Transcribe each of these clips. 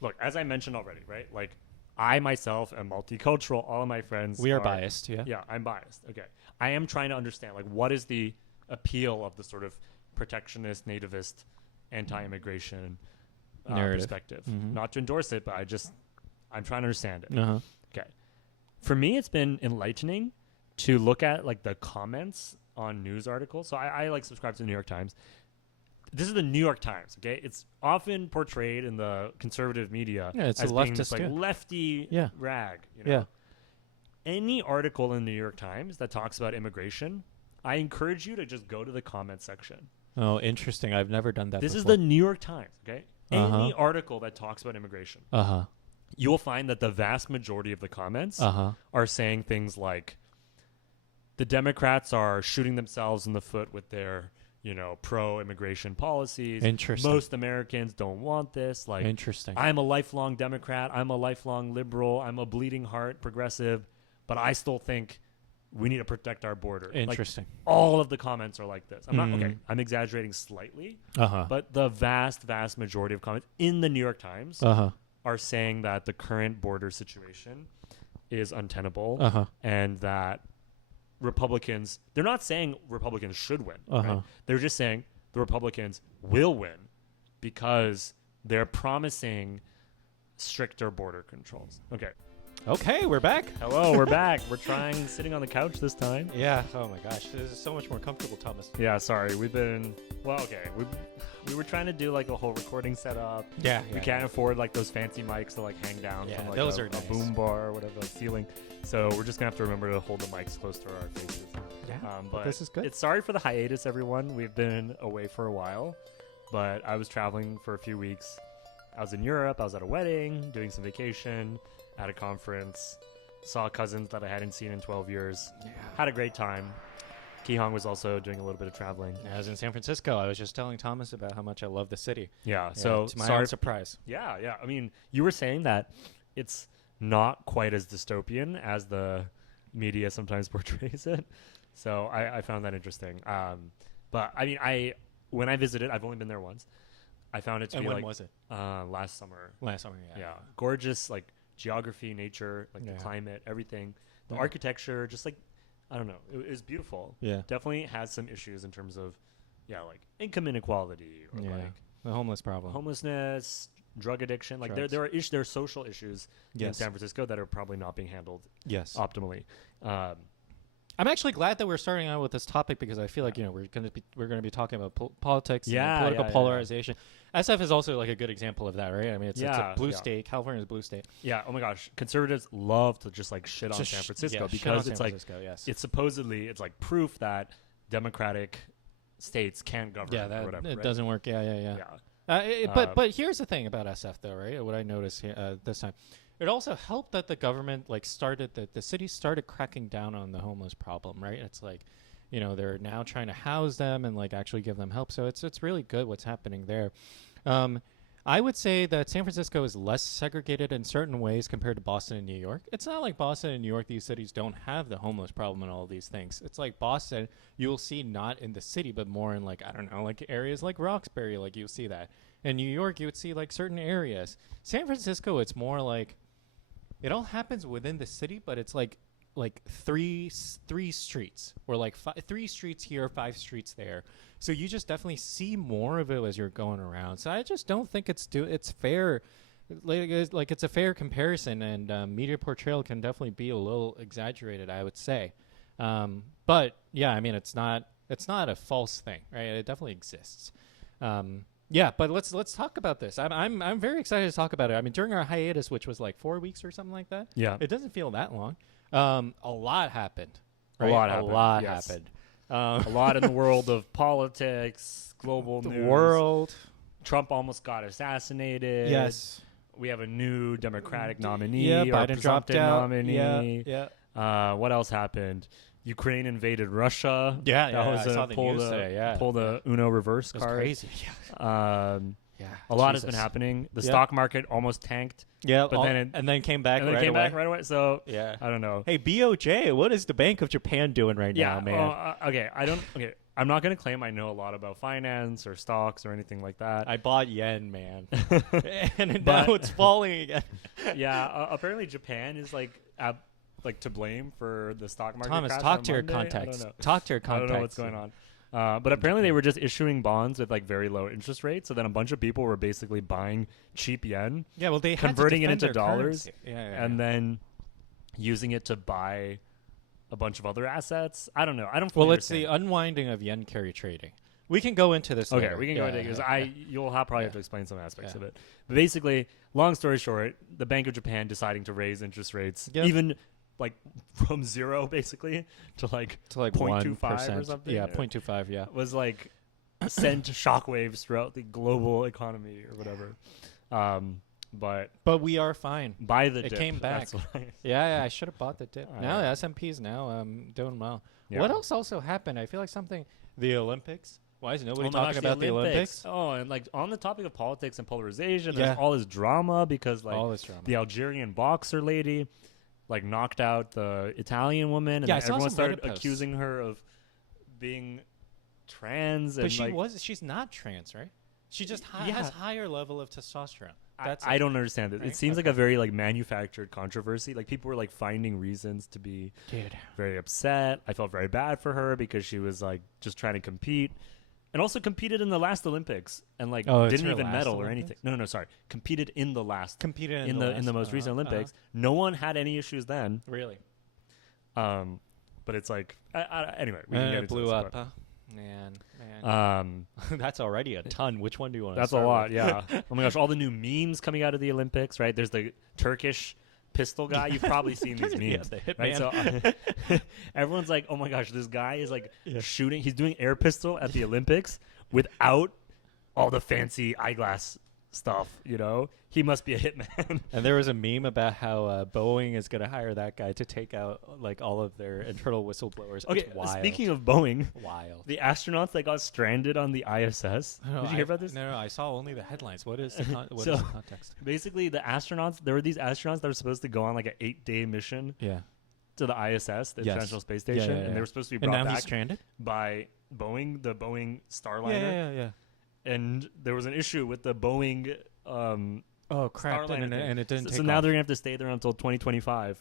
look, as I mentioned already, right? Like, I myself am multicultural. All of my friends We are biased, yeah. Yeah, I'm biased. Okay, I am trying to understand like what is the appeal of the sort of protectionist, nativist, anti-immigration Narrative. perspective. Mhm. Not to endorse it, but I'm trying to understand it. Uh-huh. Okay, for me, it's been enlightening to look at like the comments on news articles. So I like subscribe to the New York Times. This is the New York Times, okay? It's often portrayed in the conservative media Yeah, it's as a being leftist, this like yeah. lefty Yeah. rag. You know? Yeah. Any article in the New York Times that talks about immigration, I encourage you to just go to the comment section. Oh, interesting. I've never done that This is before. the New York Times, okay? Uh-huh. Any article that talks about immigration, Uh-huh. you will find that the vast majority of the comments Uh-huh. are saying things like the Democrats are shooting themselves in the foot with their, pro-immigration policies. Interesting. Most Americans don't want this. Like, Interesting. I'm a lifelong Democrat. I'm a lifelong liberal. I'm a bleeding heart progressive, but I still think we need to protect our border. Interesting. Like, all of the comments are like this. I'm not Mhm. okay. I'm exaggerating slightly, Uh-huh. but the vast, vast majority of comments in the New York Times Uh-huh. are saying that the current border situation is untenable Uh-huh. and that Republicans, they're not saying Republicans should win. Uh-huh. Right? They're just saying the Republicans will win because they're promising stricter border controls. Okay. Okay, we're back. Hello, we're back. We're trying sitting on the couch this time. Yeah. Oh my gosh, this is so much more comfortable, Thomas. Yeah, sorry. We were trying to do like a whole recording setup. Yeah. We can't afford like those fancy mics to like hang down Yeah, from like those a are nice. boom bar or whatever, a ceiling. So we're just gonna have to remember to hold the mics close to our faces. Yeah. But this is good. It's sorry for the hiatus, everyone. We've been away for a while, but I was traveling for a few weeks. I was in Europe. I was at a wedding, doing some vacation, at a conference. Saw cousins that I hadn't seen in 12 years. Yeah. Had a great time. Kihong was also doing a little bit of traveling. I was in San Francisco. I was just telling Thomas about how much I love the city. Yeah. Yeah, So to my sorry. own surprise. Yeah. I mean, you were saying that it's not quite as dystopian as the media sometimes portrays it. So I found that interesting. But I mean, when I visited, I've only been there once. I found it to And be when like was it? last summer. Last summer. Yeah. Gorgeous, like geography, nature, like Yeah. the climate, everything. The Yeah. architecture, just like, I don't know. It was beautiful. Yeah. Definitely has some issues in terms of, like income inequality or Yeah. like The homeless problem. homelessness, drug addiction. Like Drugs. there are social issues in Yes. San Francisco that are probably not being handled Yes. optimally. I'm actually glad that we're starting out with this topic because I feel like we're going to be talking about politics, Yeah, political yeah. polarization. SF is also like a good example of that, right? I mean, it's Yeah, a blue yeah. state. California is a blue state. Yeah. Oh my gosh, conservatives love to just like shit on Just San sh- Francisco yeah, shit because on it's San like Francisco, yes. it's supposedly it's like proof that democratic states can't govern. Yeah, or that whatever, it right? doesn't work. Yeah. Yeah. But here's the thing about SF though, right? What I noticed here, this time, it also helped that the government the city started cracking down on the homeless problem, right? It's like, they're now trying to house them and like actually give them help. So it's really good what's happening there. I would say that San Francisco is less segregated in certain ways compared to Boston and New York. It's not like Boston and New York; these cities don't have the homeless problem and all of these things. It's like Boston, you will see not in the city, but more in like areas like Roxbury, like you'll see that. In New York, you would see like certain areas. San Francisco, it's more like it all happens within the city, but it's like three streets or like 3 streets here, 5 streets there. So you just definitely see more of it as you're going around. So I just don't think it's fair. Like it's a fair comparison, and media portrayal can definitely be a little exaggerated, I would say. But yeah, I mean it's not a false thing, right? It definitely exists. Yeah, but let's talk about this. I'm very excited to talk about it. I mean, during our hiatus, which was like 4 weeks or something like that. Yeah. It doesn't feel that long. A lot happened. Right? A lot happened, yes. happened. A lot in the world of politics, global The news. world. Trump almost got assassinated. Yes. We have a new Democratic nominee. Yeah, or Biden dropped presumptive out. nominee. Yeah. What else happened? Ukraine invaded Russia. Yeah, that yeah, was I saw the news today, yeah. pull the Uno reverse It was card. crazy. Yeah. Yeah. A lot has Jesus. been happening. The Yeah. stock market almost tanked. Yeah, but then and then came back and then right came away. back right away. So Yeah. I don't know. Hey, BOJ, what is the Bank of Japan doing right now, man? Okay. I don't. Okay. I'm not going to claim I know a lot about finance or stocks or anything like that. I bought yen, man, and But- now it's falling again. Yeah, apparently Japan is like to blame for the stock market. Thomas, crash talk on to your Monday. I don't contacts. know. Talk to your I contacts. don't know what's going on. But apparently they were just issuing bonds with like very low interest rates. So then a bunch of people were basically buying cheap yen, Yeah, well, they had to converting it defend into their dollars, currency. Yeah, and then using it to buy a bunch of other assets. I don't know. I don't. well, fully it's the understand. unwinding of yen carry trading. We can go into this. Okay, later. we can go into it because you'll probably have Yeah. to explain some aspects Yeah. of it. But basically, long story short, the Bank of Japan deciding to raise interest rates, Yep. even like from zero basically to like to like 0.25 or 1%. something. Yeah, 0.25. Yeah. was like sent shockwaves throughout the global economy or whatever. But But we are fine. buy the It dip. came back. That's what Yeah, I should have bought the dip. All Now right. the S&P is now doing well. Yeah. What else also happened? I feel like the Olympics. Why is nobody Oh my talking gosh, about the Olympics? Oh, and like on the topic of politics and polarization, Yeah. there's all this drama because like All this drama. the Algerian boxer lady like knocked out the Italian woman, and Yeah, I then saw everyone some started Reddit posts. accusing her of being trans. But and she like, she's not trans, right? She just Yeah. has higher level of testosterone. That's I it. don't understand it. Right? It seems like Okay. a very like manufactured controversy. Like people were like finding reasons to be Dude. very upset. I felt very bad for her because she was like just trying to compete, and also competed in the last Olympics and like Oh, it's didn't her even last medal or Olympics? anything. No, sorry, competed in the last Competed in the most recent Olympics. No one had any issues then. Really? But it's like anyway, we can And get it into blew this, up, but, huh? Man. That's already a ton. Which one do you want to That's a lot, yeah. Oh my gosh, all the new memes coming out of the Olympics, right? There's the Turkish pistol guy. You've probably seen these Yeah, memes, the right? hitman. So everyone's like, "Oh my gosh, this guy is like shooting. He's doing air pistol at the Olympics without all the fancy eyeglass stuff. You know, he must be a hitman." And there was a meme about how Boeing is going to hire that guy to take out like all of their internal whistleblowers. Okay, It's wild. speaking of Boeing, wild. the astronauts that got stranded on the ISS. I don't know, Did you hear about this? No, I saw only the headlines. What is the what is So- the context? Basically, the astronauts. There were these astronauts that were supposed to go on like an 8-day mission Yeah. to the ISS, the Yes. International Space Yeah, Station, yeah, yeah. and they were supposed to be And brought now back he's stranded. by Boeing, the Boeing Starliner, Yeah. and there was an issue with the Boeing Oh crap! Starliner And thing. it didn't. So take now off. they're gonna have to stay there until 2025.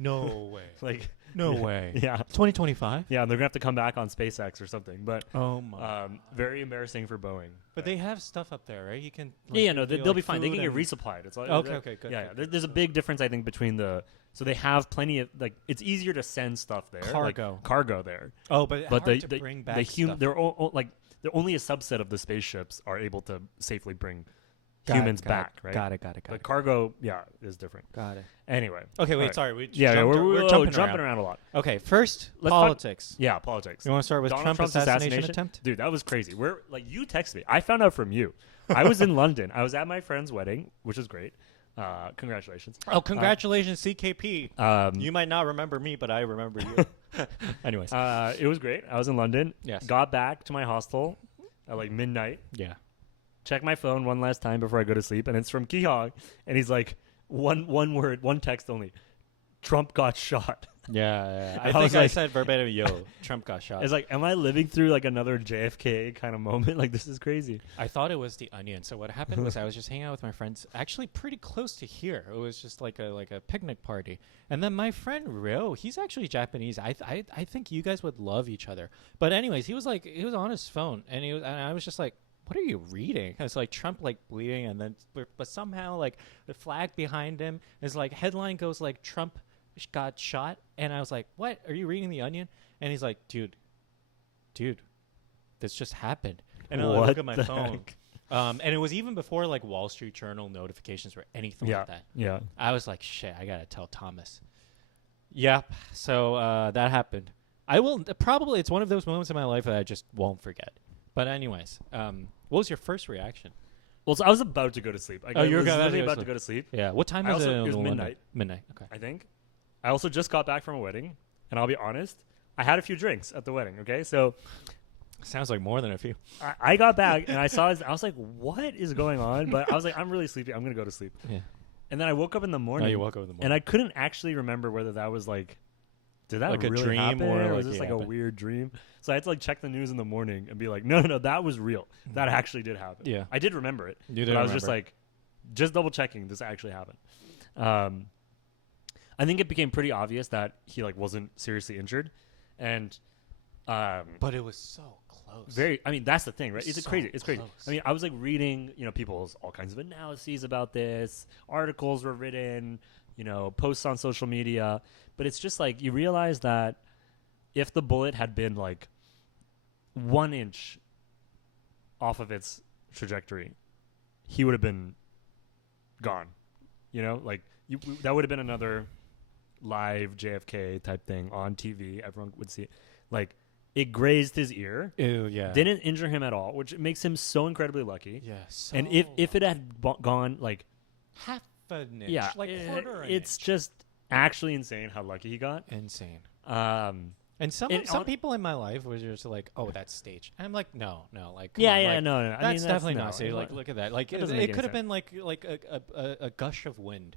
No way. Like, No way. yeah, 2025. yeah, they're gonna have to come back on SpaceX or something. But Oh my. very embarrassing for Boeing. But they have stuff up there, right? You can. yeah, no, do, they'll be like, fine. They food can get and- resupplied. It's like Okay, good, Yeah, good, there's a big difference, I think, between the. So they have plenty of like. It's easier to send stuff there, Cargo. like cargo there. Oh, but But hard to bring back stuff. they're like they're only a subset of the spaceships are able to safely bring Got it, humans got back, it, right? Got it. But cargo, yeah, is different. Got it. Anyway. Okay, all wait. right. Sorry, we Yeah, we're jumping around a lot. Okay, first Let's talk- politics. Yeah, politics. You want to start with Donald Trump's Trump's assassination attempt? Dude, that was crazy. We're like, you texted me. I found out from you. I was in London. I was at my friend's wedding, which was great. Congratulations. Oh, congratulations, CKP. Um, You might not remember me, but I remember you. Anyways. it was great. I was in London. Yes. Got back to my hostel at like midnight. Yeah. Check my phone one last time before I go to sleep, and it's from Kihong, and he's like, one word, one text only. Trump got shot. Yeah. I I think was I like- said verbatim, yo, Trump got shot. It's like, am I living through like another JFK kind of moment? Like, this is crazy. I thought it was the Onion. So what happened was I was just hanging out with my friends, actually pretty close to here. It was just like a picnic party, and then my friend Ryo, he's actually Japanese. I think you guys would love each other. But anyways, he was on his phone, and I was just like, what are you reading? It's like Trump like bleeding, and then but somehow like the flag behind him is like headline goes like Trump got shot, and I was like, what? Are you reading the Onion? And he's like, dude, this just happened. And I What look at my the phone. heck? And it was even before like Wall Street Journal notifications or anything Yeah. like that. Yeah. I was like, shit, I gotta tell Thomas. Yep. So that happened. I will probably. It's one of those moments in my life that I just won't forget. But anyways, what was your first reaction? Well, so I was about to go to sleep. Like, Oh, you were I was about to literally go to about to sleep. go to sleep. Yeah. What time I was also- it? it was in London? midnight. Midnight. Okay. I think. I also just got back from a wedding, and I'll be honest, I had a few drinks at the wedding. Okay, so Sounds like more than a few. I got back and I saw his, I was like, what is going on? But I was like, I'm really sleepy. I'm gonna go to sleep. Yeah. And then I woke up in the morning. you woke up in the morning. And I couldn't actually remember whether that was like did that like a really dream happen, or was like, this yeah, like a but- weird dream? So I had to like check the news in the morning and be like, no, that was real. That actually did happen. Yeah. I did remember it, You but did I was just remember. like, just double checking this actually happened. I think it became pretty obvious that he like wasn't seriously injured, and But it was so close. very. I mean, that's the thing, right? It's So crazy. It's crazy. close. I mean, I was like reading, people's all kinds of analyses about this. Articles were written, posts on social media, but it's just like you realize that if the bullet had been like 1 inch off of its trajectory, he would have been gone. Like that would have been another live JFK type thing on TV. Everyone would see it. Like it grazed his ear. Ew, yeah. Didn't injure him at all, which makes him so incredibly lucky. Yeah. So And if it had gone like half an inch, yeah, like quarter an it's inch. just actually insane how lucky he got. Insane. And some people in my life were just like, "Oh, that's staged." I'm like, "No, like come yeah, on, yeah, like, no. I that's mean, definitely no, not staged." Like, look at that. Like, That it, doesn't make could have any been like a gush of wind.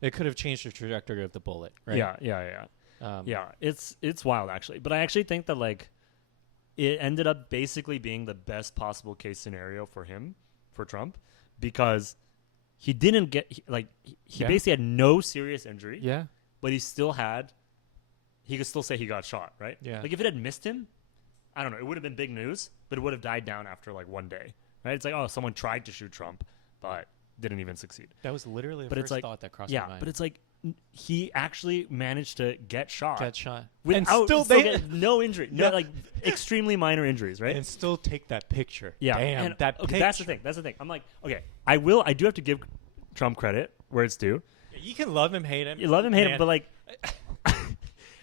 It could have changed the trajectory of the bullet, right? Yeah. Um, Yeah, it's wild actually, but I actually think that like it ended up basically being the best possible case scenario for him, for Trump, because he didn't get he Yeah. basically had no serious injury, Yeah. but he could still say he got shot, right? Yeah. Like if it had missed him, I don't know, it would have been big news, but it would have died down after like one day, right? It's like, oh, someone tried to shoot Trump, but didn't even succeed. That was literally the But it's first like- thought that crossed Yeah, my mind. but it's like he actually managed to get shot. Get shot Without still get no injury, no Yeah. like extremely minor injuries, right? and still take that picture. Yeah, Damn, and, that okay, picture. that's the thing. I'm like, okay, I do have to give Trump credit where it's due. You can love him, hate him. You love him, hate him, man. but like,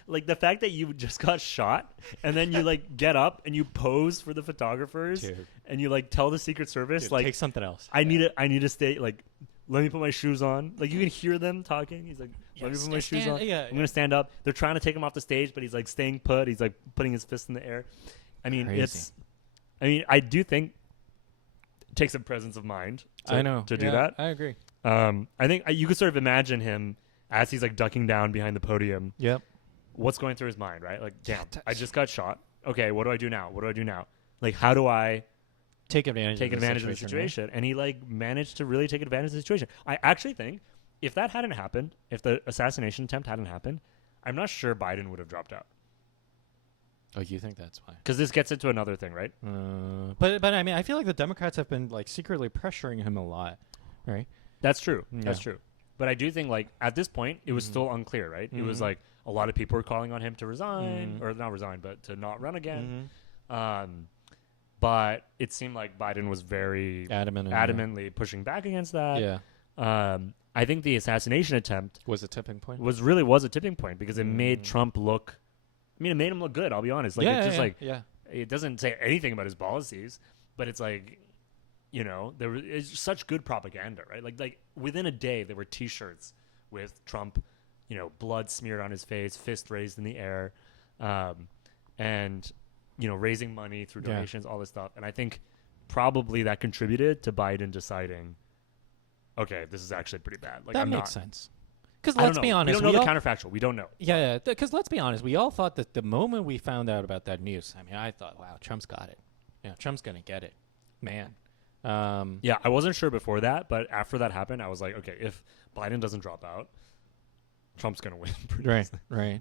like the fact that you just got shot and then you like get up and you pose for the photographers Dude. and you like tell the Secret Service Dude, like take something else. I need to stay like. Let me put my shoes on. Like you can hear them talking. He's like, "Let me put my shoes on. I'm gonna stand up." They're trying to take him off the stage, but he's like staying put. He's like putting his fist in the air. I mean, Crazy. I do think it takes a presence of mind. I know to do Yeah, that. I agree. I think you could sort of imagine him as he's like ducking down behind the podium. Yep. What's going through his mind, right? Like, damn, Yeah, I just got shot. Okay, what do I do now? What do I do now? Like, how do I Take advantage. take of advantage of the right? situation? And he like managed to really take advantage of the situation. I actually think if that hadn't happened, if the assassination attempt hadn't happened, I'm not sure Biden would have dropped out. Oh, you think that's why? Because this gets into another thing, right? But I mean, I feel like the Democrats have been like secretly pressuring him a lot, right? That's true. That's Yeah. true. But I do think like at this point it was Mhm. still unclear, right? It was Mhm. like a lot of people were calling on him to resign Mhm. or not resign, but to not run again. Mm-hmm. But it seemed like Biden was very adamantly pushing back against that. Yeah. I think the assassination attempt Was a tipping point. was a tipping point because it made Trump look. I mean, it made him look good. I'll be honest. Like yeah, it's just yeah, like yeah. it doesn't say anything about his policies, but it's like, there was it's such good propaganda, right? Like within a day there were T-shirts with Trump, blood smeared on his face, fist raised in the air, and raising money through Yeah. donations, all this stuff. And I think probably that contributed to Biden deciding, okay, this is actually pretty bad. Like That I'm makes not. sense. Because I don't let's know. be honest, we don't know all, the counterfactual. We don't know. yeah, because let's be honest, we all thought that the moment we found out about that news, I mean, I thought, wow, Trump's got it. Yeah, Trump's gonna get it, man. Yeah, I wasn't sure before that, but after that happened, I was like, okay, if Biden doesn't drop out, Trump's gonna win. Pretty Right, easily. right.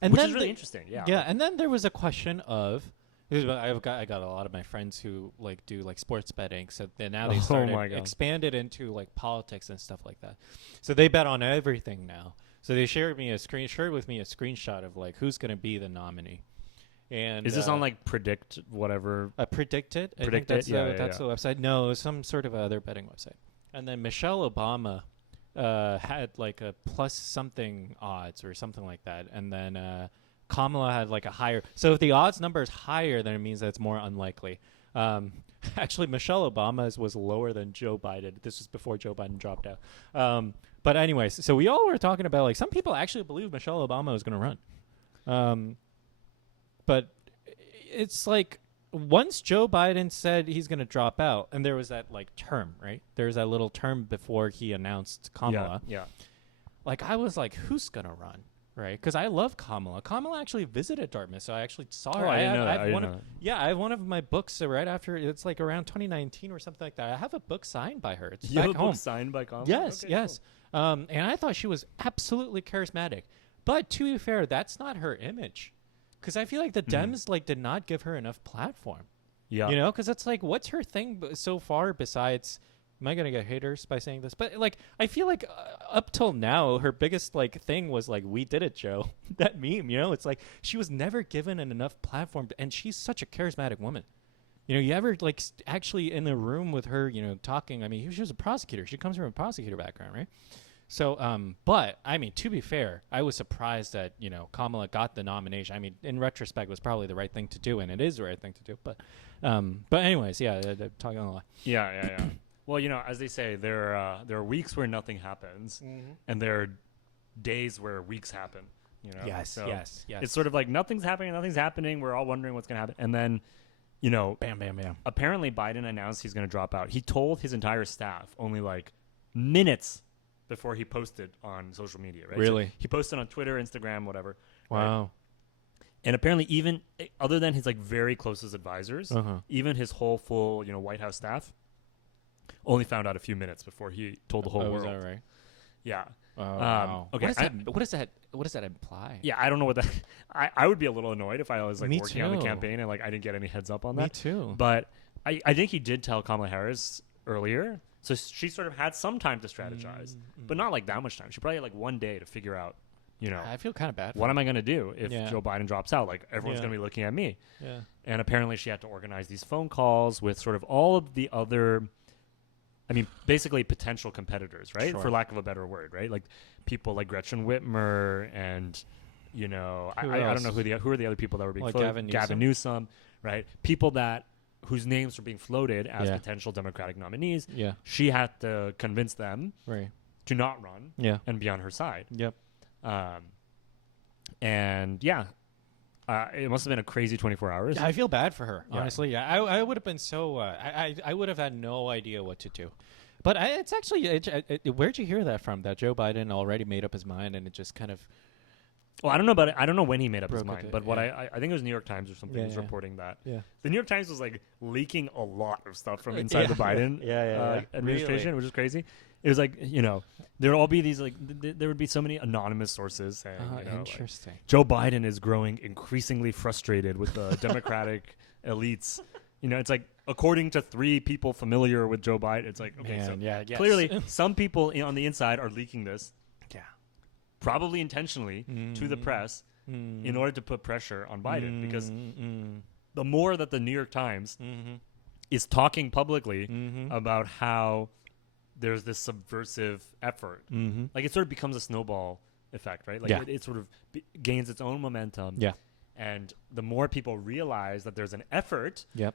And which is really interesting. Yeah. Yeah, and then there was a question of, I got a lot of my friends who like do like sports betting, so now they Oh started my God. expanded into like politics and stuff like that. So they bet on everything now. So they shared with me a screenshot of like who's going to be the nominee. And Is this on like predict whatever? Predicted? I think Predict that's It? Yeah, the, yeah, that's yeah. the website. No, it was some sort of other betting website. And then Michelle Obama had like a plus something odds or something like that, and then Kamala had like a higher. So if the odds number is higher, then it means that it's more unlikely. Actually, Michelle Obama's was lower than Joe Biden. This was before Joe Biden dropped out. But anyways, so we all were talking about like some people actually believe Michelle Obama was going to run. But it's like once Joe Biden said he's going to drop out, and there was that like term, right? There was that little term before he announced Kamala. Yeah. Like I was like, who's going to run? right? Because I love Kamala. Kamala actually visited Dartmouth, so I actually saw her. Oh, I didn't know that. have I didn't one know of, that. yeah, I have one of my books right after. It's like around 2019 or something like that. I have a book signed by her. It's You have back a book home. signed by Kamala? Yes, Okay, yes. And I thought she was absolutely charismatic. But to be fair, that's not her image. Because I feel like the Dems like did not give her enough platform. Yeah. You know, because it's like, what's her thing so far besides? Am I gonna get haters by saying this? But like, I feel like up till now, her biggest like thing was like, "We did it, Joe." That meme, you know, it's like she was never given enough platform, and she's such a charismatic woman. You know, you ever like actually in the room with her, you know, talking? I mean, she was a prosecutor. She comes from a prosecutor background, right? So, but I mean, to be fair, I was surprised that Kamala got the nomination. I mean, in retrospect, it was probably the right thing to do, and it is the right thing to do. But anyways, yeah, I'm talking a lot. Yeah. Well, as they say, there are weeks where nothing happens, and there are days where weeks happen. Yes, so yes. It's sort of like nothing's happening. We're all wondering what's going to happen, and then, bam, bam, bam. Apparently, Biden announced he's going to drop out. He told his entire staff only like minutes before he posted on social media. Right? Really? So he posted on Twitter, Instagram, whatever. Wow. Right? And apparently, even other than his like very closest advisors, even his whole full White House staff only found out a few minutes before he told the whole world. Is that right? Yeah. Oh, wow. Okay. What does that imply? Yeah, I don't know what that. I would be a little annoyed if I was like Me working on the too. campaign and like I didn't get any heads up on that. Me too. But I think he did tell Kamala Harris earlier, so she sort of had some time to strategize, but not like that much time. She probably had like one day to figure out. I feel kind of bad. What am I going to do if Yeah. Joe Biden drops out? Like everyone's going to be looking at me. Yeah. And apparently she had to organize these phone calls with sort of all of the other, I mean, basically potential competitors, right? Sure. For lack of a better word, right? Like people like Gretchen Whitmer and, I don't know who are the other people that were being Like floated. Gavin Newsom, right? People whose names were being floated as Yeah. potential Democratic nominees. Yeah. She had to convince them Right. to not run Yeah. and be on her side. Yep. And yeah, it must have been a crazy 24 hours. I feel bad for her, Yeah. honestly. I would have been so. I would have had no idea what to do. But it's actually. Where'd you hear that from? That Joe Biden already made up his mind, and it just kind of. Well, I don't know about it. I don't know when he made up his Broke mind, it, but what yeah. I think it was New York Times or something was Yeah. reporting that. Yeah. The New York Times was like leaking a lot of stuff from inside Yeah. the Biden Yeah. administration, Really? which is crazy. It was like, there would all be these like there would be so many anonymous sources saying, like, Interesting. Joe Biden is growing increasingly frustrated with the Democratic elites. It's like according to 3 people familiar with Joe Biden. It's like, okay, so Man, yes. clearly some people on the inside are leaking this, Yeah. probably intentionally, to the press in order to put pressure on Biden. Because the more that the New York Times is talking publicly about how there's this subversive effort, like it sort of becomes a snowball effect, right? Like Yeah. it sort of gains its own momentum. Yeah. And the more people realize that there's an effort Yep.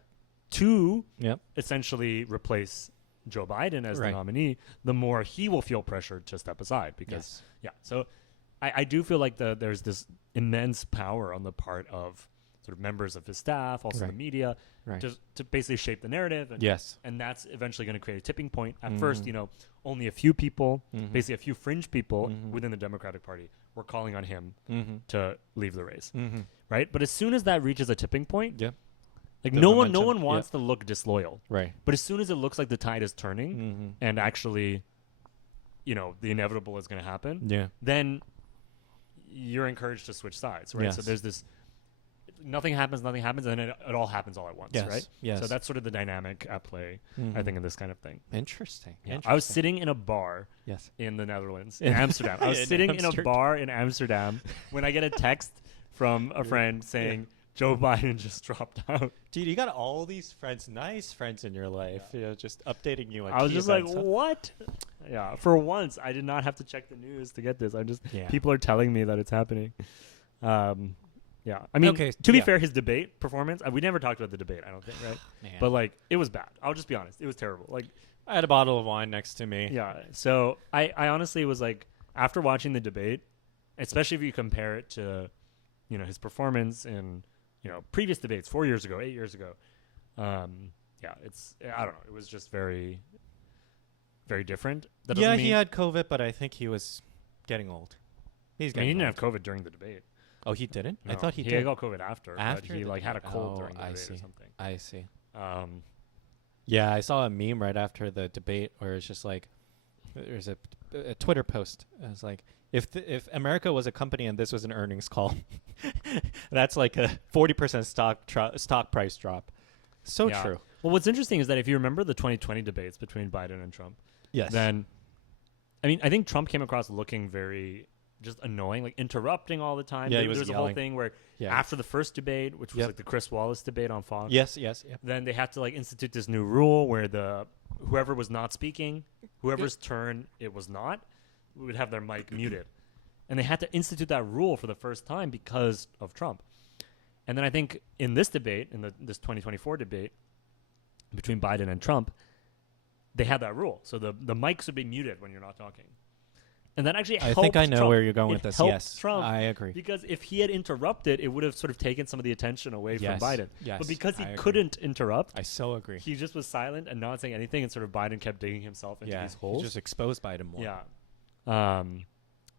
to Yep. essentially replace Joe Biden as Right. the nominee, the more he will feel pressured to step aside. Because, so I do feel like there's this immense power on the part of sort of members of his staff, also the Right. media, Right. to basically shape the narrative. And, Yes. and that's eventually going to create a tipping point. At first, only a few people, basically a few fringe people within the Democratic Party were calling on him to leave the race, right? But as soon as that reaches a tipping point, Yep. like The no momentum, one wants to look disloyal. Right. But as soon as it looks like the tide is turning and actually, the inevitable is going to happen, Yeah. then you're encouraged to switch sides, right? So Yes. there's this, nothing happens, and then it all happens all at once, Yes. right? Yes. So that's sort of the dynamic at play, I think, in this kind of thing. Interesting. Yeah. I was sitting in a bar Yes. in the Netherlands, in Amsterdam. I was In sitting in a Amsterdam. bar in Amsterdam when I get a text from a friend saying, Joe Biden just dropped out. Dude, you got all these friends, nice friends in your life, just updating you on I was key just like, events, huh? what? Yeah, for once, I did not have to check the news to get this. Yeah. People are telling me that it's happening. Yeah, I mean, Okay, to be yeah. fair, his debate performance, we never talked about the debate, I don't think, right? Man. But, like, it was bad. I'll just be honest. It was terrible. Like, I had a bottle of wine next to me. yeah. So I honestly was like, after watching the debate, especially if you compare it to, his performance in, previous debates 4 years ago, 8 years ago. I don't know. It was just very, very different. That doesn't Yeah, mean, he had COVID, but I think he was getting old. He's I mean, he getting didn't old. have COVID during the debate. Oh, he didn't? I No, thought he he did. got COVID after. But he the like had a debate. cold Oh, during the I debate see. or something. I see. Um, Yeah, I saw a meme right after the debate where it's just like, there's a Twitter post. It was like, if America was a company and this was an earnings call, that's like a 40% stock price drop. So yeah. true. Well, what's interesting is that if you remember the 2020 debates between Biden and Trump, Yes. then, I mean, I think Trump came across looking very just annoying, like interrupting all the time. Yeah, he There was was a whole yelling. thing where Yeah. after the first debate, which was Yep. like the Chris Wallace debate on Fox, Yes. Yep. then they had to like institute this new rule where whoever was not speaking, whoever's turn it was not, would have their mic muted. And they had to institute that rule for the first time because of Trump. And then I think in this debate, in this 2024 debate between Biden and Trump, they had that rule. So the mics would be muted when you're not talking. And that actually I helped think I know Trump. where you're going It with this. helped Yes. Trump I agree. because if he had interrupted, it would have sort of taken some of the attention away Yes. from Biden. Yes. But because he I agree. couldn't interrupt, I so agree. he just was silent and not saying anything, and sort of Biden kept digging himself into these He holes. just exposed Biden more. Yeah.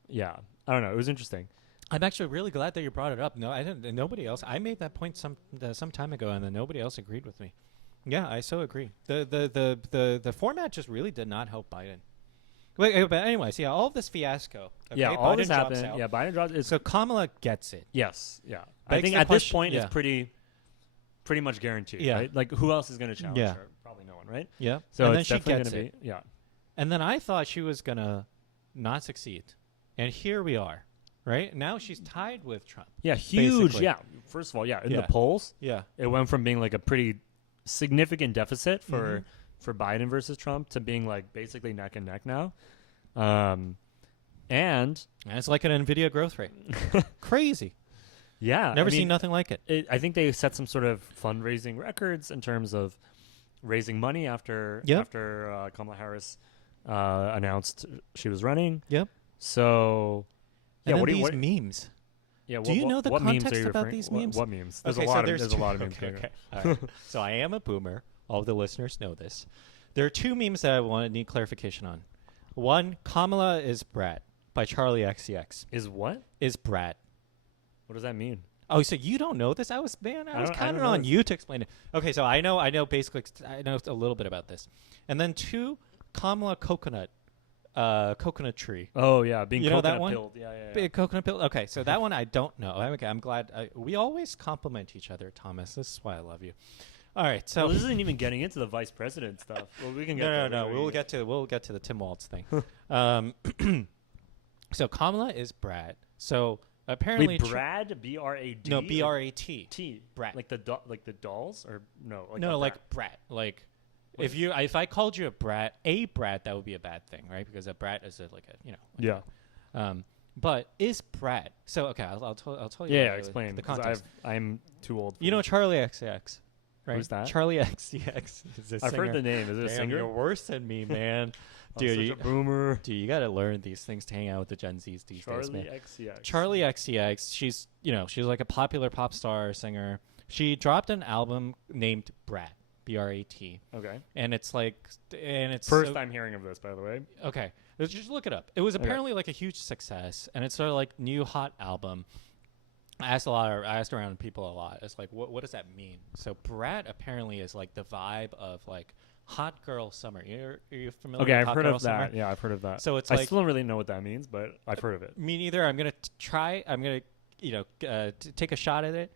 Yeah. I don't know. It was interesting. I'm actually really glad that you brought it up. No, I didn't. Nobody else. I made that point some time ago, and then nobody else agreed with me. Yeah, I so agree. The format just really did not help Biden. But anyways, yeah, all of this fiasco. Okay, Yeah, all Biden this drops happened. out. Yeah, Biden dropped. So Kamala gets it. Yes. Yeah. I Begs think the at this question- point yeah. it's pretty much guaranteed. Yeah. Right? Like who else is going to challenge Yeah. her? Probably no one, right? Yeah. So and it's then she definitely gets going it. to be. Yeah. And then I thought she was gonna not succeed, and here we are. Right now, she's tied with Trump. Yeah. Huge. Basically. Yeah. First of all, yeah. In Yeah. the polls, Yeah. it went from being like a pretty significant deficit for Mhm. for Biden versus Trump to being like basically neck and neck now. And And it's like an NVIDIA growth rate. Crazy. yeah, Never I mean, seen nothing like it. I think they set some sort of fundraising records in terms of raising money after Yep. Kamala Harris announced she was running. Yep. So And yeah, then what do these you what, memes. yeah, Do you know the what memes context are you about referring- these what- memes? What memes? There's Okay, a so lot there's of there's a two- lot of memes. Okay, going okay. on. All right. So I am a boomer. All of the listeners know this. There are two memes that I need clarification on. One, Kamala is Brat by Charlie XCX. Is what? Is Brat. What does that mean? Oh, so you don't know this? I was I counting don't know on this. you to explain it. Okay, so I know basically I know a little bit about this. And then two, Kamala coconut tree. Oh yeah, being You know that coconut one? pilled. Yeah. Big coconut pill. Okay, so that one I don't know. Okay, I'm glad. We always compliment each other, Thomas. This is why I love you. All right, so Well, this isn't even getting into the vice president stuff. Well, we can get no. there. We'll get to the Tim Waltz thing. So Kamala is Brad. So apparently, Wait, Brad, B-R-A-D? no, BRAT. T. Brat. Like the dolls, or no? Like No, a like brat. Like What if I called you a brat, that would be a bad thing, right? Because a brat is yeah, But is Brad? So okay, I'll tell you. yeah. Explain. the 'Cause context. I'm too old. For You know this. Charlie XCX, right? Who's that? Charlie XCX is a I've singer. heard the name. Is it a Damn, singer? you're worse than me, man. I'm Dude, such you, a boomer. dude, you gotta learn these things to hang out with the Gen Zs these days, Charlie man. XCX. Charlie XCX, she's like a popular pop star singer. She dropped an album named Brat, B-R-A-T, Okay. and it's First so- time hearing of this, by the way. Okay, let's just look it up. It was apparently like a huge success, and it's sort of like new hot album. I asked around people a lot. It's like, what does that mean? So Brat apparently is like the vibe of like hot girl summer. Are you familiar? Okay, with I've hot heard girl of summer? that. Yeah, I've heard of that. So it's I like still don't really know what that means, but I've heard of it. me neither. I'm gonna try. I'm gonna take a shot at it.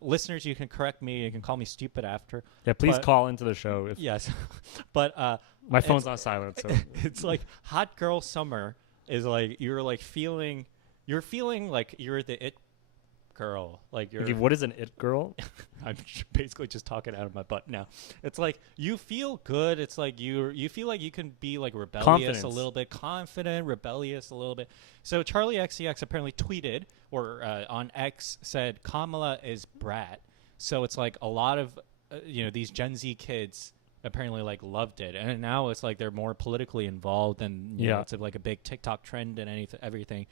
Listeners, you can correct me. You can call me stupid after. Yeah, please but- call into the show. If Yes, but my phone's it's- on silent, so it's like hot girl summer is like you're feeling like you're the it girl. Like you're. okay, what is an it girl? I'm basically just talking out of my butt now. It's like you feel good. It's like you feel like you can be like rebellious Confidence. a little bit, confident, rebellious a little bit. So Charlie XCX apparently tweeted or on X said Kamala is brat. So it's like a lot of these Gen Z kids apparently like loved it, and now it's like they're more politically involved, and you know, Yeah. it's like a big TikTok trend and everything.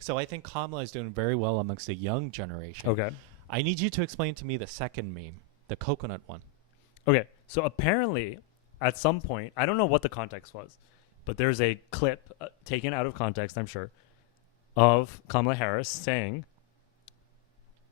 So I think Kamala is doing very well amongst the young generation. Okay. I need you to explain to me the second meme, the coconut one. Okay, so apparently, at some point, I don't know what the context was, but there's a clip taken out of context, I'm sure, of Kamala Harris saying,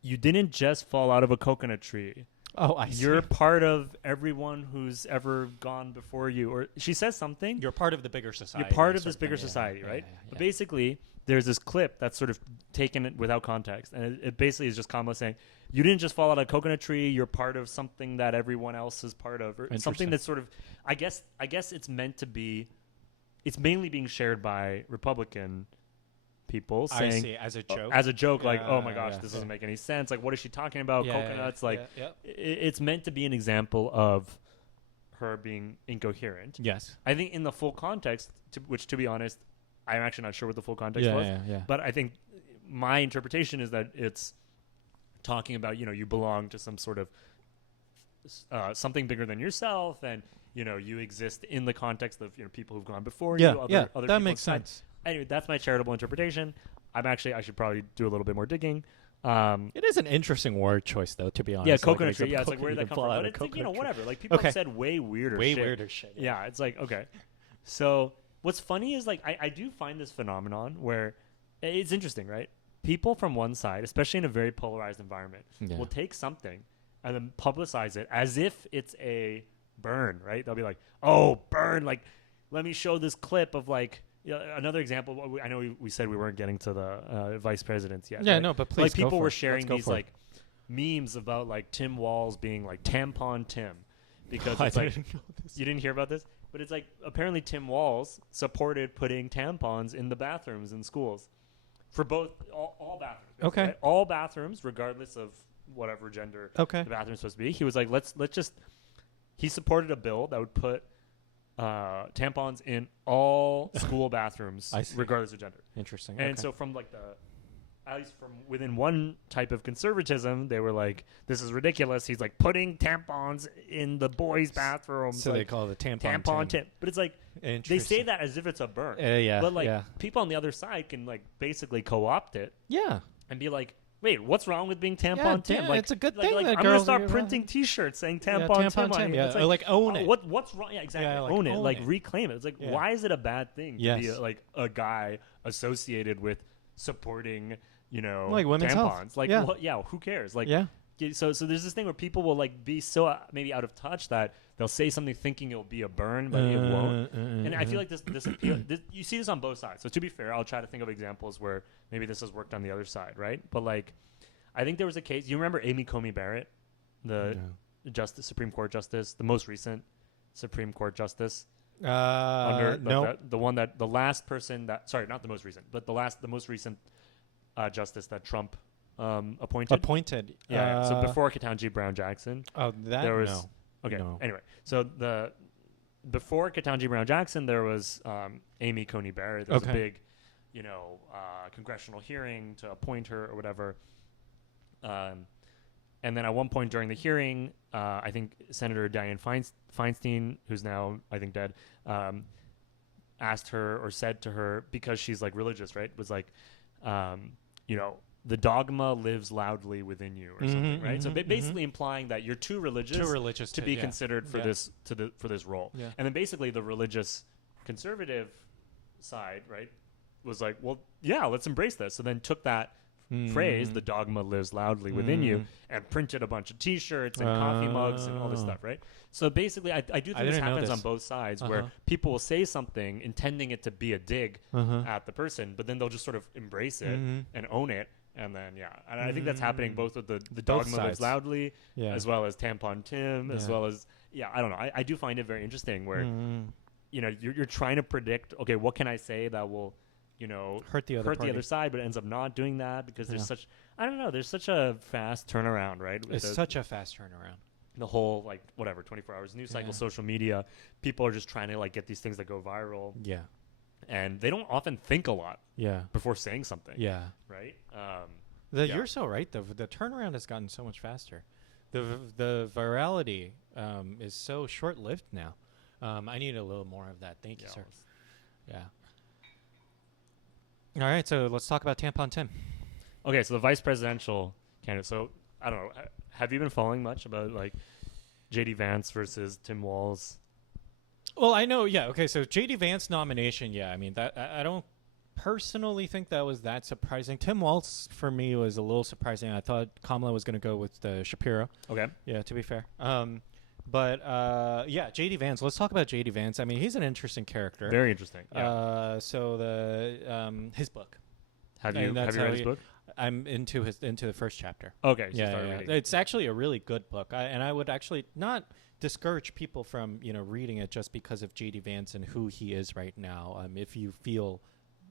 "You didn't just fall out of a coconut tree. Oh, I see. You're part of everyone who's ever gone before you." Or she says something. You're part of the bigger society. You're part that of this sort bigger thing. society, Yeah, right? yeah, But yeah. basically, there's this clip that's sort of taken without context, and it basically is just Kamala saying, "You didn't just fall out of a coconut tree. You're part of something that everyone else is part of," or something Interesting. that's sort of. I guess it's meant to be. It's mainly being shared by Republican people I saying, see. As a joke. as a joke, like, "Oh my Yeah, gosh, yeah, this yeah. doesn't make any sense. Like, what is she talking about? Yeah, Coconuts?" yeah, Like, yeah. it's meant to be an example of her being incoherent. Yes. I think in the full context, which to be honest, I'm actually not sure what the full context Yeah, was. yeah. But I think my interpretation is that it's talking about, you belong to some sort of something bigger than yourself, and you exist in the context of people who've gone before you. Other that people makes outside. sense. Anyway, that's my charitable interpretation. I should probably do a little bit more digging. It is an interesting word choice, though, to be honest. Yeah, coconut tree. Yeah, it's like, where you did that can come fall from? out But of it's like, coconut tree. whatever. Like, people Okay. have said way weirder Way shit. weirder shit. Yeah, it's like, okay. So what's funny is, like, I do find this phenomenon where it's interesting, right? People from one side, especially in a very polarized environment, Yeah. will take something and then publicize it as if it's a burn, right? They'll be like, "Oh, burn! Like, let me show this clip of, like." Another example. I know we said we weren't getting to the vice presidents yet. Yeah, right? no, but please Like, go people for were it. sharing Let's go these for it. like memes about, like, Tim Walz being like Tampon Tim, because I it's like, didn't know this. you didn't hear about this, but it's like, apparently Tim Walz supported putting tampons in the bathrooms in schools for all bathrooms. Okay. Right? All bathrooms, regardless of whatever gender Okay. the bathroom's supposed to be. He was like, let's just. He supported a bill that would put tampons in all school bathrooms, I see. regardless of gender. Interesting. And okay. so from, like, at least from within one type of conservatism, they were like, "This is ridiculous." He's like putting tampons in the boys' bathrooms. So like, they call it a tampon tampon Tim. tip. But it's like, they say Interesting. that as if it's a burn. Yeah. But, like, yeah. people on the other side can, like, basically co-opt it Yeah. and be like, "Wait, what's wrong with being tampon Yeah, Tim?" yeah, Like, it's a good like, thing like, that I'm gonna girls start are- printing T-shirts saying Yeah, tampon, tampon on Tim. it. Yeah, It's or, like, own it. What's wrong? Yeah, exactly. Yeah, like, own it. own Like, it. reclaim it. It's like, Yeah. why is it a bad thing to Yes. be like a guy associated with supporting, Like women's health. tampons? Like, Yeah. who cares? Like, Yeah. So there's this thing where people will, like, be so maybe out of touch that they'll say something thinking it'll be a burn, but it won't. And I feel like this you see this on both sides. So to be fair, I'll try to think of examples where maybe this has worked on the other side, right? But, like, I think there was a case. You remember Amy Coney Barrett, the Supreme Court justice, the most recent Supreme Court justice, under no. the one that the last person that not the most recent, but the most recent justice that Trump appointed. Appointed. Yeah. So before Ketanji Brown Jackson, Oh, that there was no. okay. No. Anyway, so before Ketanji Brown Jackson, there was Amy Coney Barrett. There was a Okay. big, congressional hearing to appoint her or whatever. And then at one point during the hearing, I think Senator Dianne Feinstein, who's now, I think, dead, asked her or said to her, because she's, like, religious, right? Was like, the dogma lives loudly within you, or something, right? So basically implying that you're too religious to be yeah. considered for Yeah. for this role. Yeah. And then basically the religious conservative side, right, was like, well, yeah, let's embrace this. So then took that phrase, "the dogma lives loudly within you," and printed a bunch of T-shirts and coffee mugs and all this stuff, right? So basically, I do think this didn't know happens this. on both sides, where people will say something intending it to be a dig at the person, but then they'll just sort of embrace it and own it. And then, and I think that's happening both with the dogma lives sides. loudly, Yeah. as well as Tampon Tim, as Yeah. well as, I don't know. I do find it very interesting where, you're trying to predict, okay, what can I say that will, Hurt the other the party. other side, but it ends up not doing that because there's there's such a fast turnaround, right? With It's such a fast turnaround. the whole, like, whatever, 24 hours news cycle, social media. People are just trying to, like, get these things that go viral, Yeah. and they don't often think a lot Yeah. before saying something. Yeah. Right. You're so right. The turnaround has gotten so much faster. The virality is so short lived now. I need a little more of that. Thank you, sir. Yeah. All right, so let's talk about Tampon Tim. Okay, so the vice presidential candidate. So I don't know. Have you been following much about, like, J.D. Vance versus Tim Walz? Well, I know. Yeah. Okay. So J.D. Vance nomination. Yeah. I mean that. I don't personally think that was that surprising. Tim Walz for me was a little surprising. I thought Kamala was going to go with Shapiro. Okay. Yeah, to be fair. But yeah, JD Vance. Let's talk about JD Vance. I mean, he's an interesting character. Very interesting. Yeah. So his book. Have you read his book? I'm into the first chapter. Okay. So Yeah. It's actually a really good book. And I would actually not discourage people from reading it just because of JD Vance and who he is right now. If you feel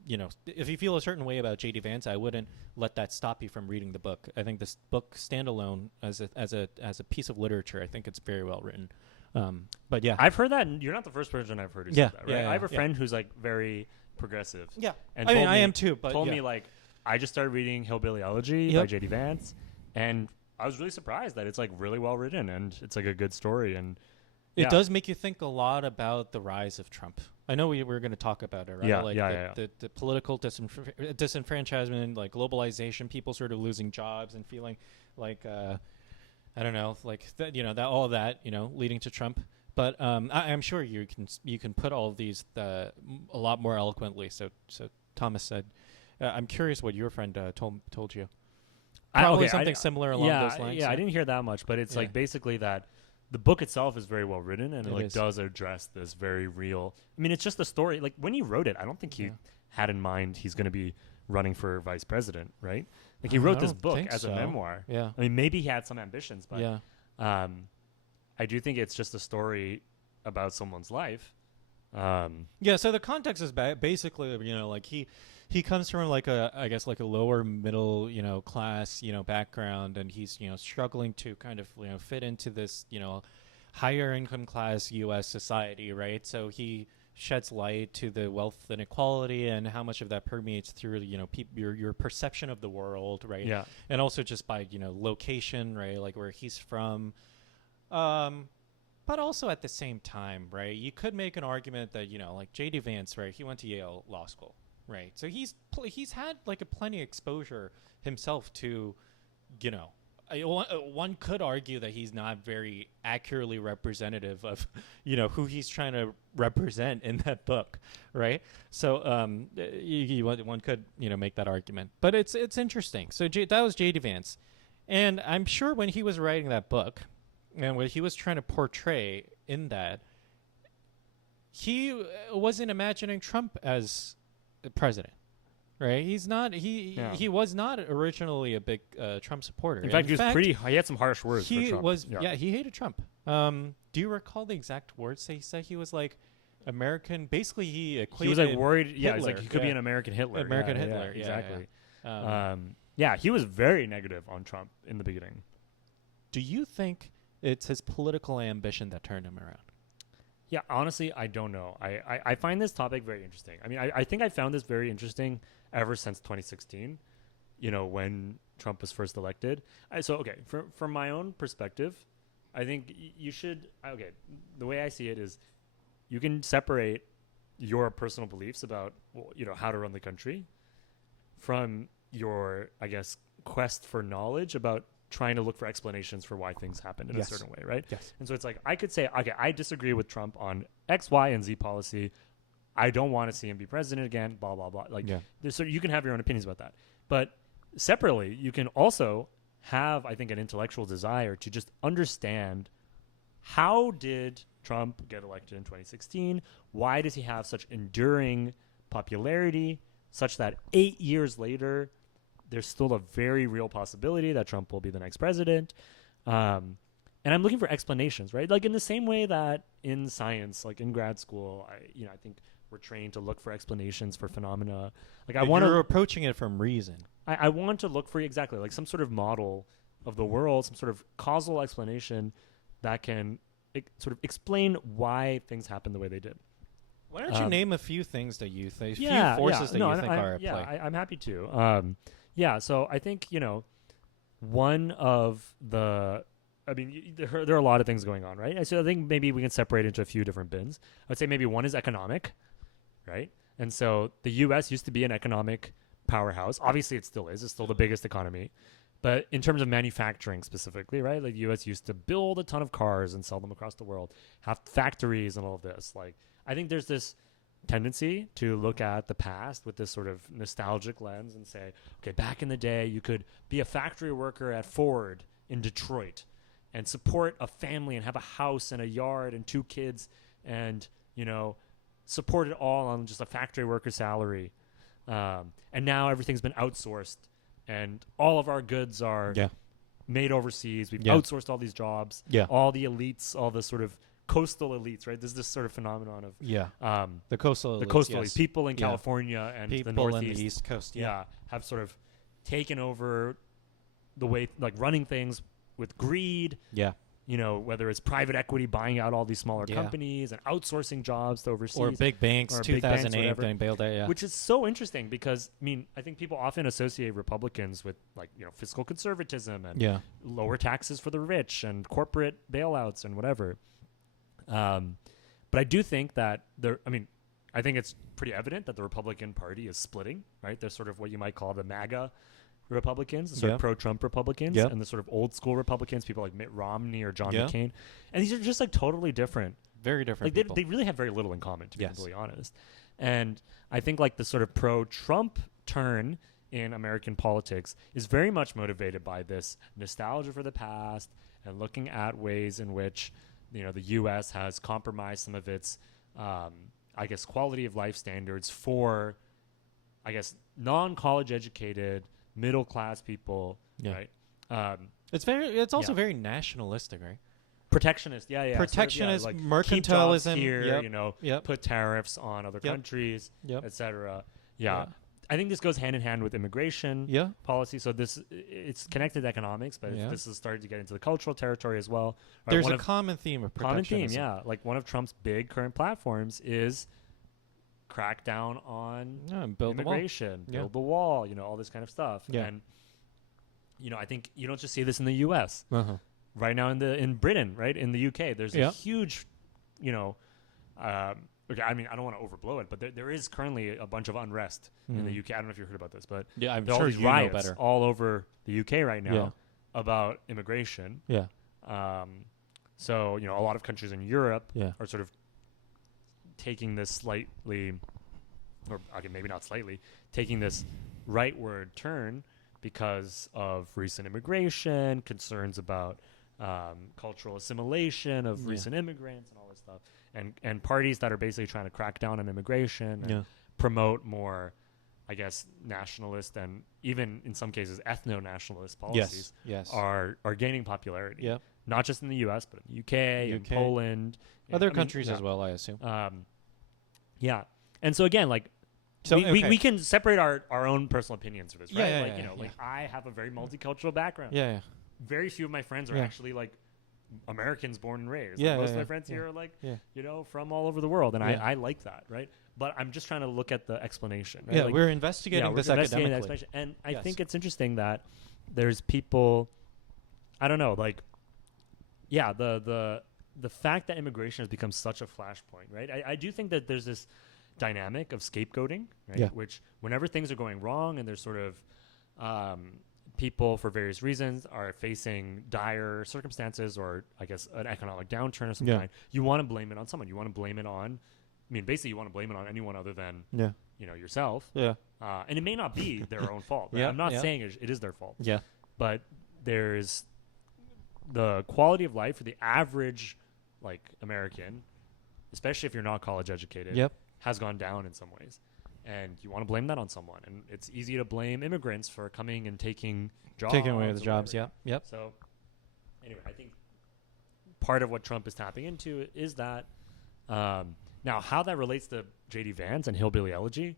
a certain way about JD Vance, I wouldn't let that stop you from reading the book. I think this book standalone as a piece of literature, I think it's very well written. But yeah, I've heard that, and you're not the first person I've heard who said that, right? Yeah, I have a friend who's like very progressive. Yeah, and I am too. But told me like I just started reading Hillbillyology by JD Vance, and I was really surprised that it's like really well written and it's like a good story, and it does make you think a lot about the rise of Trump. I know we were going to talk about it, right? Yeah, the political disenfranchisement, like globalization, people sort of losing jobs and feeling like I don't know, like that all of that leading to Trump. But I'm sure you can put all of these a lot more eloquently. So Thomas said, I'm curious what your friend told you. Probably something similar along those lines. Yeah, I didn't hear that much, but it's like basically that the book itself is very well written, and it does address this very real. I mean, it's just the story. Like when he wrote it, I don't think he had in mind he's going to be running for vice president, right? Like he wrote this book as a memoir. Yeah. I mean, maybe he had some ambitions, but yeah. I do think it's just a story about someone's life. Yeah. So the context is basically, like he comes from like I guess like a lower middle, class, background, and he's, struggling to kind of, fit into this, higher income class U.S. society, right? So he sheds light to the wealth inequality and how much of that permeates through, your perception of the world, right? Yeah. And also just by, location, right? Like where he's from. But also at the same time, right? You could make an argument that, like JD Vance, right? He went to Yale Law School. Right, so he's had like a plenty exposure himself to, one could argue that he's not very accurately representative of, who he's trying to represent in that book, right? So one could make that argument, but it's interesting. So that was J.D. Vance, and I'm sure when he was writing that book, and what he was trying to portray in that, he wasn't imagining Trump as president, right? He's not. He was not originally a big Trump supporter. In fact, he had some harsh words. He for Trump. was. Yeah, he hated Trump. Do you recall the exact words that he said? He was like American. Basically, he equated. He was like worried. Hitler. Yeah, he was like he could be an American Hitler. American Hitler. Yeah, exactly. Yeah. He was very negative on Trump in the beginning. Do you think it's his political ambition that turned him around? Yeah, honestly, I don't know. I find this topic very interesting. I mean, I think I found this very interesting ever since 2016, when Trump was first elected. From my own perspective, I think you should, the way I see it is you can separate your personal beliefs about, how to run the country from your, I guess, quest for knowledge about trying to look for explanations for why things happen in a certain way, right? Yes. And so it's like I could say, okay, I disagree with Trump on X, Y, and Z policy. I don't want to see him be president again, blah, blah, blah. So you can have your own opinions about that. But separately, you can also have, I think, an intellectual desire to just understand how did Trump get elected in 2016? Why does he have such enduring popularity such that 8 years later, there's still a very real possibility that Trump will be the next president. And I'm looking for explanations, right? Like in the same way that in science, like in grad school, I think we're trained to look for explanations for phenomena. Like you're approaching it from reason. I want to look for exactly like some sort of model of the world, some sort of causal explanation that can sort of explain why things happen the way they did. Why don't you name a few things that you think, few forces that you think are at play? I'm happy to. So I think, one of the, there are a lot of things going on, right? So I think maybe we can separate into a few different bins. I would say maybe one is economic, right? And so the U.S. used to be an economic powerhouse. Obviously, it still is. It's still the biggest economy. But in terms of manufacturing specifically, right? Like the U.S. used to build a ton of cars and sell them across the world, have factories and all of this. Like I think there's this tendency to look at the past with this sort of nostalgic lens and say, okay, back in the day, you could be a factory worker at Ford in Detroit and support a family and have a house and a yard and 2 kids and, support it all on just a factory worker salary. And now everything's been outsourced and all of our goods are made overseas. We've outsourced all these jobs. All the elites, all the sort of coastal elites, right? There's this sort of phenomenon of the coastal elites, people in California and people the Northeast, in the East Coast, have sort of taken over the way, like running things with greed. Whether it's private equity buying out all these smaller companies and outsourcing jobs to overseas, or big banks, 2008 getting bailed out, which is so interesting because I think people often associate Republicans with fiscal conservatism and lower taxes for the rich and corporate bailouts and whatever. But I do think that I think it's pretty evident that the Republican Party is splitting, right? There's sort of what you might call the MAGA Republicans, the sort of pro-Trump Republicans, and the sort of old school Republicans, people like Mitt Romney or John McCain. And these are just like totally different. Very different. Like they really have very little in common, to be completely honest. And I think like the sort of pro-Trump turn in American politics is very much motivated by this nostalgia for the past and looking at ways in which the U.S. has compromised some of its, quality of life standards for, non-college educated, middle-class people, right? It's also very nationalistic, right? Protectionist, Protectionist, sort of, mercantilism. Keep jobs here, put tariffs on other countries, etc. I think this goes hand in hand with immigration policy. So it's connected to economics, but this is starting to get into the cultural territory as well. Right? There's a common theme of protectionism. Like one of Trump's big current platforms is crack down on immigration, build the wall, all this kind of stuff. And I think you don't just see this in the U.S. Right now in Britain, right, in the U.K., there's a huge, okay, I don't want to overblow it, but there is currently a bunch of unrest in the UK. I don't know if you heard about this, but I'm there are sure all these you know riots better. all over the UK right now about immigration. So a lot of countries in Europe are sort of taking this slightly, or okay, maybe not slightly, taking this rightward turn because of recent immigration, concerns about cultural assimilation of recent immigrants and all this stuff. And parties that are basically trying to crack down on immigration and promote more, nationalist and even in some cases ethno-nationalist policies are gaining popularity. Not just in the U.S., but in the UK. And Poland. Other countries as well, I assume. And so again, we can separate our own personal opinions for this, right? I have a very multicultural background. Very few of my friends are actually Americans born and raised. Most of my friends here are from all over the world, and I like that, right? But I'm just trying to look at the explanation. Right? We're investigating this academically. And I think it's interesting that there's people, I don't know, the fact that immigration has become such a flashpoint, right? I do think that there's this dynamic of scapegoating, right? Which whenever things are going wrong and there's sort of people for various reasons are facing dire circumstances or an economic downturn of some kind, you want to blame it on someone. You want to blame it on, basically you want to blame it on anyone other than, yourself. And it may not be their own fault. Right? I'm not saying it is their fault. But there's the quality of life for the average, American, especially if you're not college educated, has gone down in some ways. And you want to blame that on someone. And it's easy to blame immigrants for coming and taking jobs. Taking away the jobs, So anyway, I think part of what Trump is tapping into is that. Now, how that relates to J.D. Vance and Hillbilly Elegy,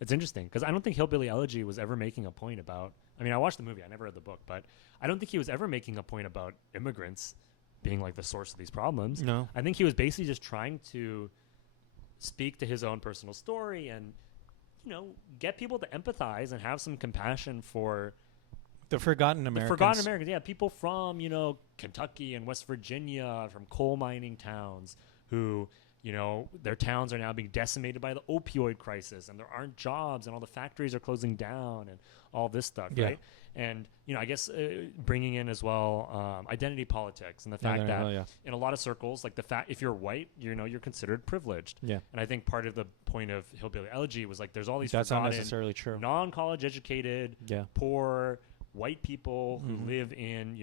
it's interesting. Because I don't think Hillbilly Elegy was ever making a point about... I watched the movie. I never read the book. But I don't think he was ever making a point about immigrants being the source of these problems. No. I think he was basically just trying to speak to his own personal story and... get people to empathize and have some compassion for the forgotten Americans. People from, Kentucky and West Virginia, from coal mining towns who their towns are now being decimated by the opioid crisis, and there aren't jobs, and all the factories are closing down, and all this stuff, right? And I guess bringing in as well identity politics and the fact that in a lot of circles, like the fact if you're white, you're considered privileged. Yeah. And I think part of the point of hillbilly elegy was like there's all these that's not necessarily true. Non-college educated, poor white people who live in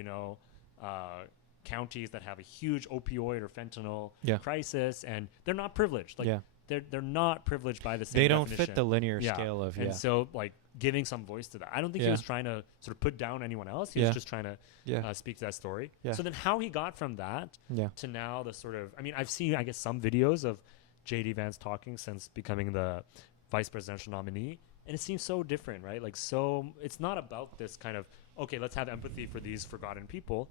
counties that have a huge opioid or fentanyl crisis, and they're not privileged. Like they're not privileged by the same They don't definition. fit the linear scale of and so like giving some voice to that. I don't think he was trying to sort of put down anyone else. He was just trying to speak to that story. So then how he got from that to now the sort of, I mean, I've seen, I guess, some videos of J.D. Vance talking since becoming the vice presidential nominee, and it seems so different, right? Like, so it's not about this kind of, okay, let's have empathy for these forgotten people.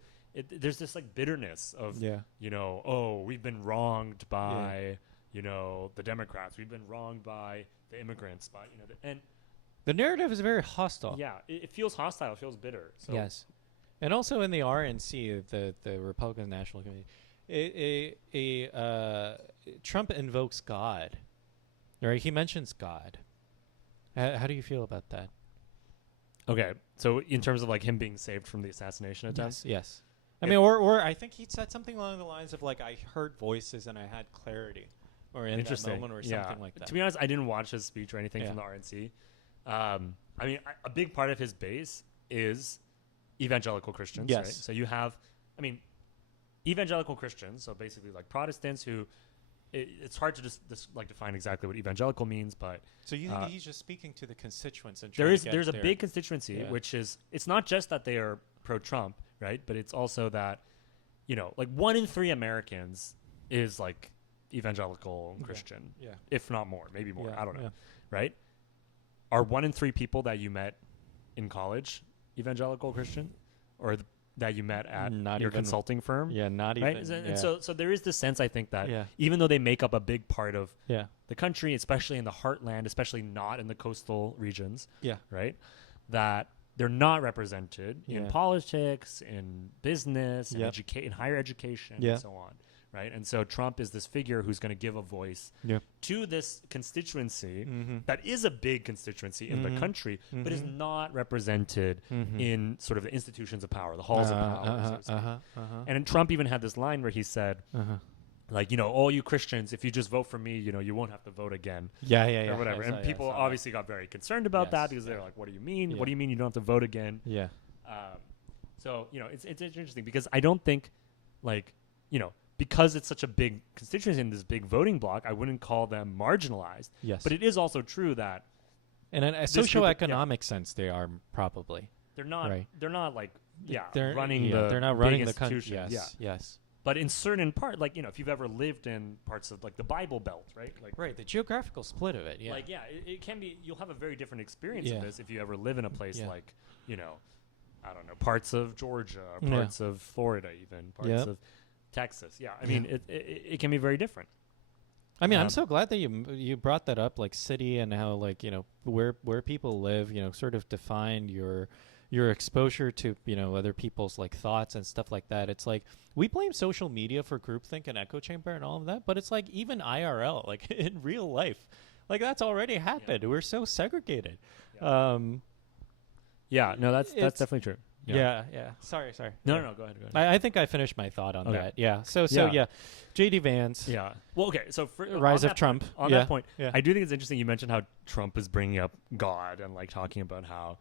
There's this like bitterness of, we've been wronged by, the Democrats. We've been wronged by the immigrants, by, and the narrative is very hostile. Yeah, it feels hostile. It feels bitter. So. Yes. And also in the RNC, the Republican National Committee, Trump invokes God. Right? He mentions God. How do you feel about that? Okay, so in terms of like him being saved from the assassination attempt? Yes. I mean, or I think he said something along the lines of like, I heard voices and I had clarity. Or in that moment or something like that. To be honest, I didn't watch his speech or anything from the RNC. I mean, a big part of his base is evangelical Christians, right? So you have, I mean, evangelical Christians, so basically like Protestants who, it's hard to just like define exactly what evangelical means, but so you think he's just speaking to the constituents and there's a big constituency, which is, it's not just that they are pro-Trump, right? But it's also that, like 1 in 3 Americans is like evangelical Christian, if not more, maybe more, I don't know, right? Are 1 in 3 people that you met in college evangelical Christian, or that you met at your consulting firm? Not right? even. And so there is this sense, I think, that even though they make up a big part of the country, especially in the heartland, especially not in the coastal regions, right, that they're not represented in politics, in business, in higher education, and so on. Right. And so Trump is this figure who's going to give a voice to this constituency that is a big constituency in the country, but is not represented in sort of the institutions of power, the halls of power. And Trump even had this line where he said, like, all you Christians, if you just vote for me, you won't have to vote again. Or whatever. And people obviously got very concerned about that because they're like, what do you mean? What do you mean you don't have to vote again? So, it's interesting because I don't think, like, because it's such a big constituency in this big voting bloc, I wouldn't call them marginalized. But it is also true that in a socioeconomic sense, they are probably. They're not. Right. They're not like they're running. They're not running the country. Yes. But in certain part, like if you've ever lived in parts of like the Bible Belt, right? Like the geographical split of it. Yeah. Like it can be. You'll have a very different experience of this if you ever live in a place like I don't know, parts of Georgia, parts of Florida, even parts of Texas. I mean, it can be very different. I mean, I'm so glad that you brought that up, like city and how like where people live, sort of defined your exposure to other people's like thoughts and stuff like that. It's like we blame social media for groupthink and echo chamber and all of that, but it's like even IRL, like in real life, like that's already happened. We're so segregated. No, that's definitely true. Yeah. Sorry. No, go ahead. I think I finished my thought on that. Yeah. So J.D. Vance. Yeah. Well, okay. So for rise of Trump. On that point, I do think it's interesting. You mentioned how Trump is bringing up God and like talking about how,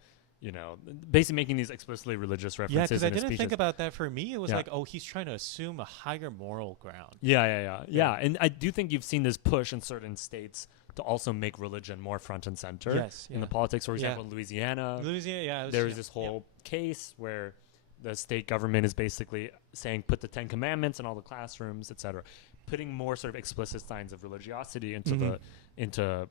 basically making these explicitly religious references. Yeah, because I didn't think about that. For me, it was like, oh, he's trying to assume a higher moral ground. Yeah. And I do think you've seen this push in certain states to also make religion more front and center in the politics. For example, in Louisiana, there was this whole case where the state government is basically saying put the 10 Commandments in all the classrooms, etc., putting more sort of explicit signs of religiosity into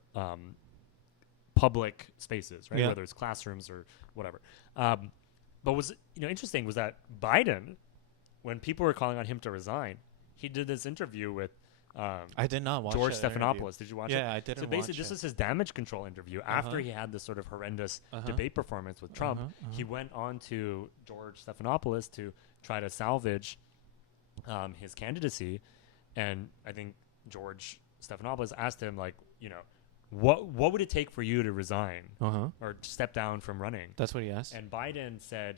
public spaces, right? Whether it's classrooms or whatever. But was interesting was that Biden, when people were calling on him to resign, he did this interview with I did not watch George Stephanopoulos. Did you watch it? Yeah, I didn't. So basically, this is his damage control interview. After he had this sort of horrendous debate performance with Trump, he went on to George Stephanopoulos to try to salvage his candidacy, and I think George Stephanopoulos asked him, like, what would it take for you to resign or step down from running? That's what he asked. And Biden said,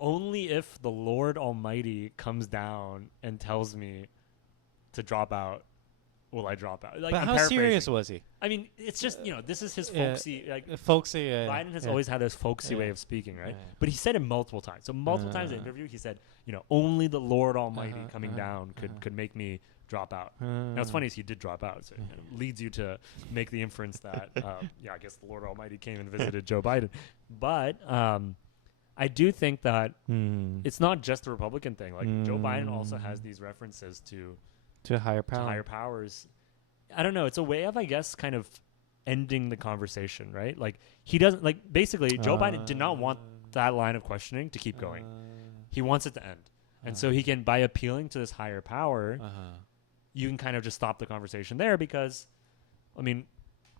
only if the Lord Almighty comes down and tells me to drop out will I drop out. Like, but I'm how serious was he? I mean, it's just, this is his folksy, folksy. Biden has always had this folksy way of speaking, right? But he said it multiple times. So multiple times in the interview, he said, only the Lord Almighty coming down could make me drop out. Now, what's funny is he did drop out. So it leads you to make the inference that, I guess the Lord Almighty came and visited Joe Biden. But I do think that it's not just a Republican thing. Like, Joe Biden also has these references to higher power. To higher powers. I don't know. It's a way of, I guess, kind of ending the conversation, right? Like, he doesn't, like, basically, Joe Biden did not want that line of questioning to keep going. He wants it to end. And so he can, by appealing to this higher power, you can kind of just stop the conversation there because, I mean,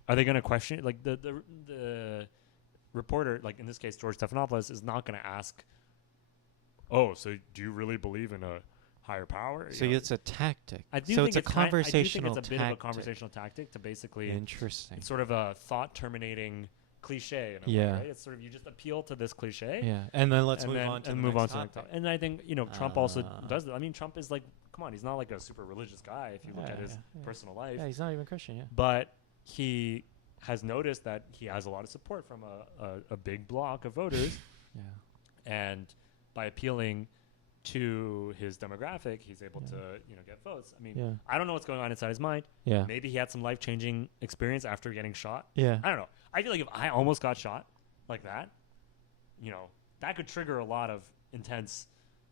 are they going to question it? Like, the reporter, like in this case, George Stephanopoulos, is not going to ask, oh, so do you really believe in a higher power? So it's a tactic. I do so think it's a conversational I do think it's a bit of a conversational tactic to basically. Interesting. It's sort of a thought terminating cliche. In a way, right? It's sort of you just appeal to this cliche. Yeah, and then let's move on to the next topic. And I think Trump also does that. I mean, Trump is like, come on, he's not like a super religious guy if you look at his personal life. Yeah, he's not even Christian. Yeah, but he has noticed that he has a lot of support from a big block of voters. And by appealing to his demographic, he's able to get votes. I mean, I don't know what's going on inside his mind. Maybe he had some life-changing experience after getting shot. I don't know. I feel like if I almost got shot like that, that could trigger a lot of intense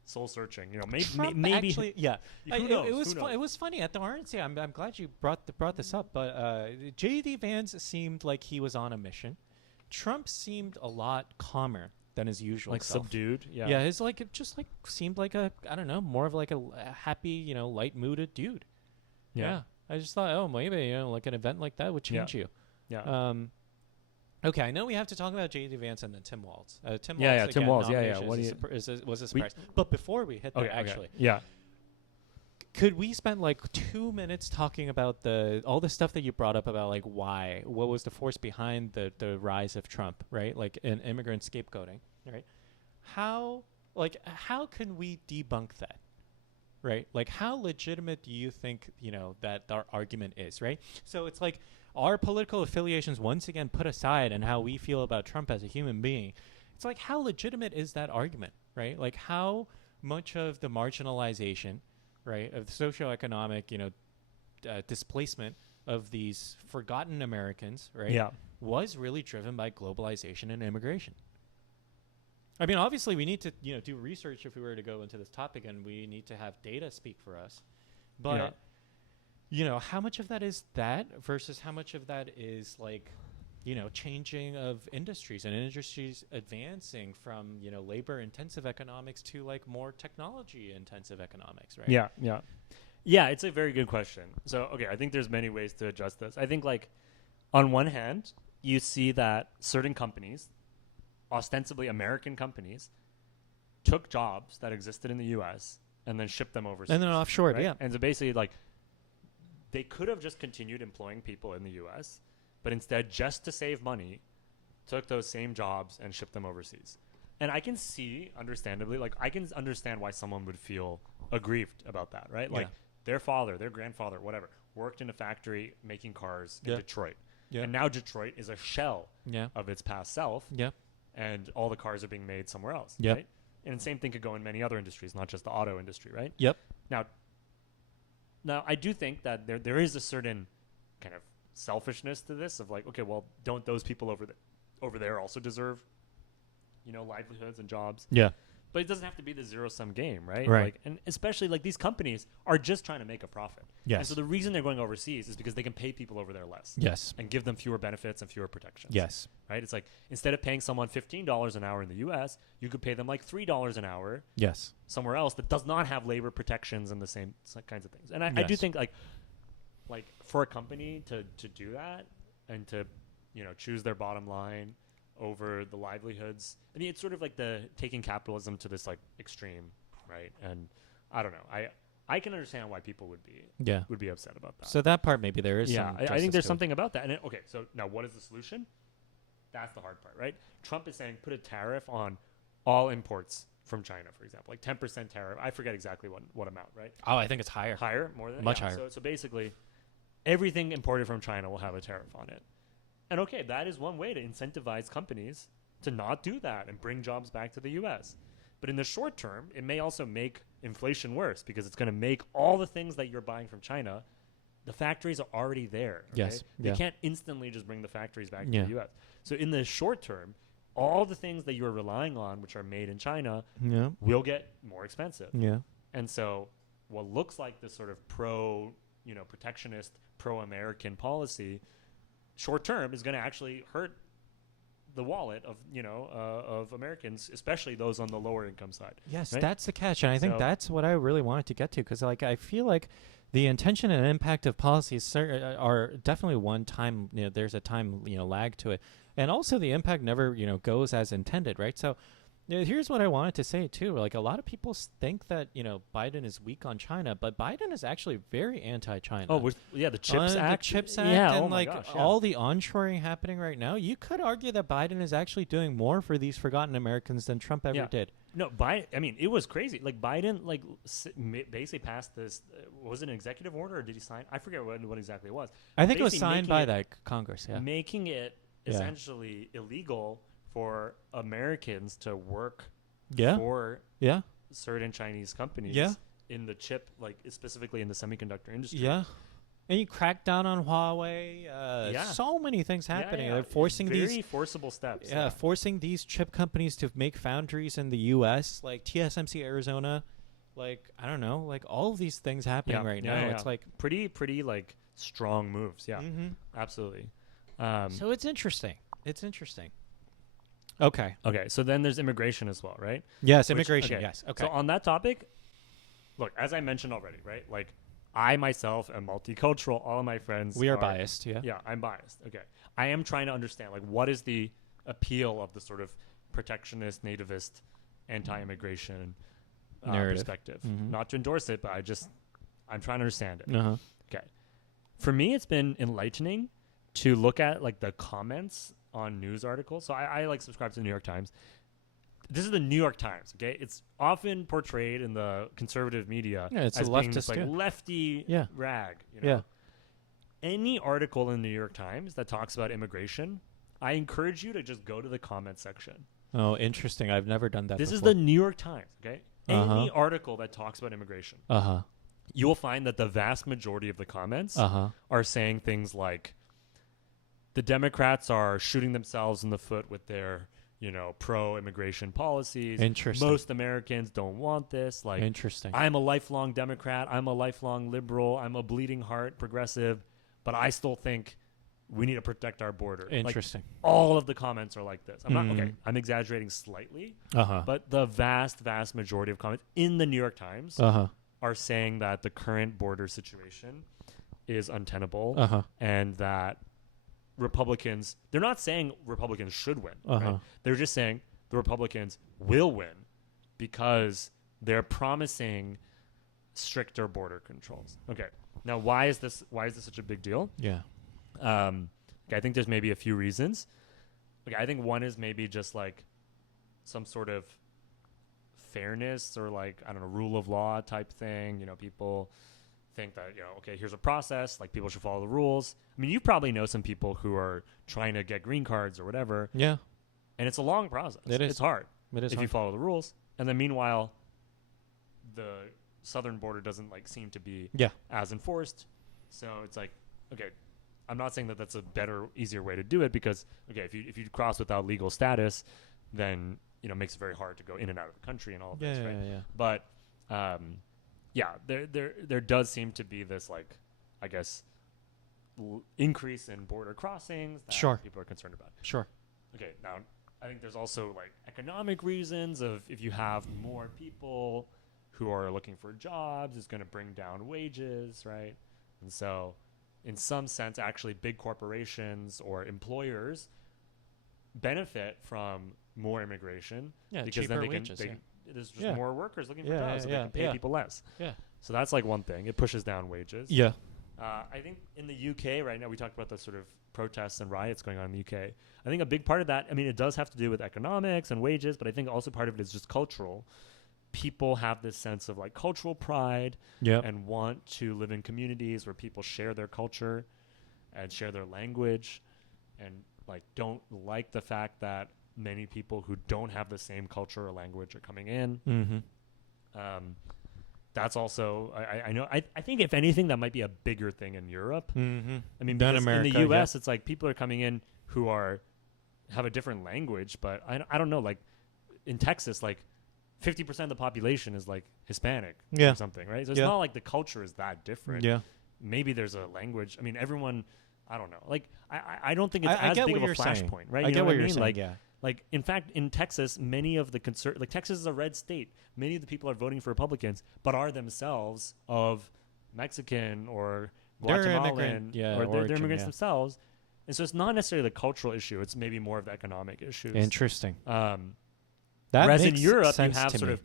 soul searching. Maybe actually, Who knows? It was Who knows? It was funny at the RNC. I'm glad you brought this up. But J.D. Vance seemed like he was on a mission. Trump seemed a lot calmer than his usual like self. Subdued. His it just seemed like a, I don't know, more of like a happy, light mooded dude. I just thought, oh, maybe like an event like that would change you. Okay, I know we have to talk about J.D. Vance and then Tim Walz. Tim Walz, Tim Walz. What was a surprise. But before we hit that, actually, could we spend like 2 minutes talking about all the stuff that you brought up about like what was the force behind the rise of Trump, right? Like an immigrant scapegoating, right? How can we debunk that, right? Like how legitimate do you think that our argument is, right? So it's like our political affiliations once again put aside and how we feel about Trump as a human being. It's like how legitimate is that argument, right? Like how much of the marginalization, right, of the socioeconomic, displacement of these forgotten Americans, right, was really driven by globalization and immigration. I mean, obviously, we need to, do research if we were to go into this topic, and we need to have data speak for us. But, how much of that is that versus how much of that is like, changing of industries and industries advancing from, labor-intensive economics to like more technology-intensive economics, right? Yeah, it's a very good question. So, okay, I think there's many ways to address this. I think like on one hand, you see that certain companies, ostensibly American companies, took jobs that existed in the U.S. and then shipped them overseas. And then offshored, right? And so basically like they could have just continued employing people in the U.S., but instead, just to save money, took those same jobs and shipped them overseas. And I can see, understandably, like I can understand why someone would feel aggrieved about that, right? Like their father, their grandfather, whatever, worked in a factory making cars in Detroit. And now Detroit is a shell of its past self. And all the cars are being made somewhere else, right? And the same thing could go in many other industries, not just the auto industry, right? Now I do think that there is a certain kind of selfishness to this of like, okay, well, don't those people over there also deserve, livelihoods and jobs? But it doesn't have to be the zero-sum game, right? Like, and especially like these companies are just trying to make a profit. And so the reason they're going overseas is because they can pay people over there less. And give them fewer benefits and fewer protections. Right? It's like instead of paying someone $15 an hour in the U.S., you could pay them like $3 an hour. Somewhere else that does not have labor protections and the same kinds of things. And I do think like for a company to do that and to choose their bottom line over the livelihoods, I mean it's sort of like the taking capitalism to this like extreme, right? And I don't know, I can understand why people would Yeah. be upset about that. So that part, maybe there is yeah, some I think justice there's to it. something about that. And okay, so now what is the solution? That's the hard part, right? Trump is saying put a tariff on all imports from China, for example, like 10% tariff. I forget exactly what amount, right? Oh, I think it's higher. Higher, more than Much yeah. higher. So basically, everything imported from China will have a tariff on it. And okay, that is one way to incentivize companies to not do that and bring jobs back to the U.S. But in the short term, it may also make inflation worse because it's going to make all the things that you're buying from China, the factories are already there. Okay? Yes. They Yeah. can't instantly just bring the factories back Yeah. to the U.S. So in the short term, all the things that you're relying on, which are made in China, Yeah. will get more expensive. Yeah. And so what looks like this sort of protectionist, pro-American policy, short term is going to actually hurt the wallet of Americans, especially those on the lower income side. Yes, right? that's the catch, and I think So- that's what I really wanted to get to, because like I feel like the intention and impact of policies are definitely one time. There's a time lag to it, and also the impact never goes as intended, right? So. Here's what I wanted to say too. Like a lot of people think that Biden is weak on China, but Biden is actually very anti-China. Oh, the CHIPS Act. The CHIPS Act, yeah, and oh my like gosh, yeah. all the onshoring happening right now. You could argue that Biden is actually doing more for these forgotten Americans than Trump ever Yeah. did. No, it was crazy. Like Biden, basically passed this. Was it an executive order or did he sign? I forget what exactly it was. I think it was Basically signed making by it- that Congress. Yeah. making it Yeah. essentially illegal for Americans to work Yeah. for Yeah. certain Chinese companies Yeah. in the chip, like specifically in the semiconductor industry. Yeah. And you crack down on Huawei. Yeah. So many things Yeah, happening. yeah. They're forcing Very these. forcible steps. Yeah, forcing these chip companies to make foundries in the U.S., like TSMC Arizona, like I don't know, like all of these things happening right now. Yeah. It's like, pretty like strong moves. Yeah, absolutely. so it's interesting. It's interesting. Okay. Okay, so then there's immigration as well, right? Yes, Which- immigration. okay. Yes. Okay. So on that topic, look, as I mentioned already, right? Like I myself am multicultural. All of my friends we are biased. Yeah. Yeah, I'm biased. Okay. I am trying to understand like what is the appeal of the sort of protectionist, nativist, anti-immigration Narrative. perspective. Mhm. Not to endorse it, but I'm trying to understand it. Uh-huh. Okay. For me, it's been enlightening to look at like the comments on news articles. So I like subscribe to the New York Times. This is the New York Times, okay? It's often portrayed in the conservative media Yeah, it's as a being this leftist, like yeah. lefty Yeah. rag. Yeah. Any article in the New York Times that talks about immigration, I encourage you to just go to the comment section. Oh, interesting. I've never done that. This is before. the New York Times, okay? Uh-huh. Any article that talks about immigration, Uh-huh. you will find that the vast majority of the comments Uh-huh. are saying things like the Democrats are shooting themselves in the foot with their, pro-immigration policies. Interesting. Most Americans don't want this. Like, Interesting. I'm a lifelong Democrat. I'm a lifelong liberal. I'm a bleeding heart progressive, but I still think we need to protect our border. Like, Interesting. all of the comments are like this. I'm not Mm. okay. I'm exaggerating slightly, Uh-huh. but the vast majority of comments in the New York Times Uh-huh. are saying that the current border situation is untenable Uh-huh. and that Republicans, they're not saying Republicans should win. Uh-huh. Right? They're just saying the Republicans will win because they're promising stricter border controls. Okay. Now, why is this such a big deal? Yeah. I think there's maybe a few reasons. Okay, I think one is maybe just like some sort of fairness or like, I don't know, rule of law type thing. People think that, okay, here's a process, like people should follow the rules. I mean, you probably know some people who are trying to get green cards or whatever, Yeah. and it's a long process. It is. It's hard It is if you hard. follow the rules. And then meanwhile, the southern border doesn't like seem to be Yeah. as enforced. So it's like, okay, I'm not saying that that's a better, easier way to do it because, okay, if you cross without legal status, then, it makes it very hard to go in and out of the country and all of this, right? Yeah. But, there does seem to be this, like, I guess, increase in border crossings that Sure. people are concerned about. Sure. Okay, now I think there's also like economic reasons of if you have more people who are looking for jobs, it's going to bring down wages, right? And so, in some sense, actually, big corporations or employers benefit from more immigration Yeah, because cheaper then they wages, can yeah. there's just Yeah. more workers looking for Yeah, jobs, so yeah, they can pay yeah. people less. Yeah. So that's like one thing. It pushes down wages. Yeah. I think in the UK right now, we talked about the sort of protests and riots going on in the UK. I think a big part of that, I mean, it does have to do with economics and wages, but I think also part of it is just cultural. People have this sense of like cultural pride Yeah. and want to live in communities where people share their culture and share their language, and like don't like the fact that many people who don't have the same culture or language are coming in. Mm-hmm. That's also I know I think if anything that might be a bigger thing in Europe. Mm-hmm. I mean, Than because America, in the U.S. it's like people are coming in who have a different language, but I don't know, like in Texas, like 50% of the population is like Hispanic Yeah. or something, right? So it's Yeah. not like the culture is that different. Yeah. Maybe there's a language. I mean, everyone. I don't know. Like I don't think it's I as get big what of a you're saying. flashpoint, right? I You get know what I you're mean? saying. Like, Yeah. like in fact, in Texas, many of the like Texas is a red state. Many of the people are voting for Republicans, but are themselves of Mexican or They're Guatemalan, immigrant, or they're origin, immigrants yeah. themselves. And so it's not necessarily the cultural issue; it's maybe more of the economic issues. Interesting. That That whereas in makes Europe, you sense have to sort me. of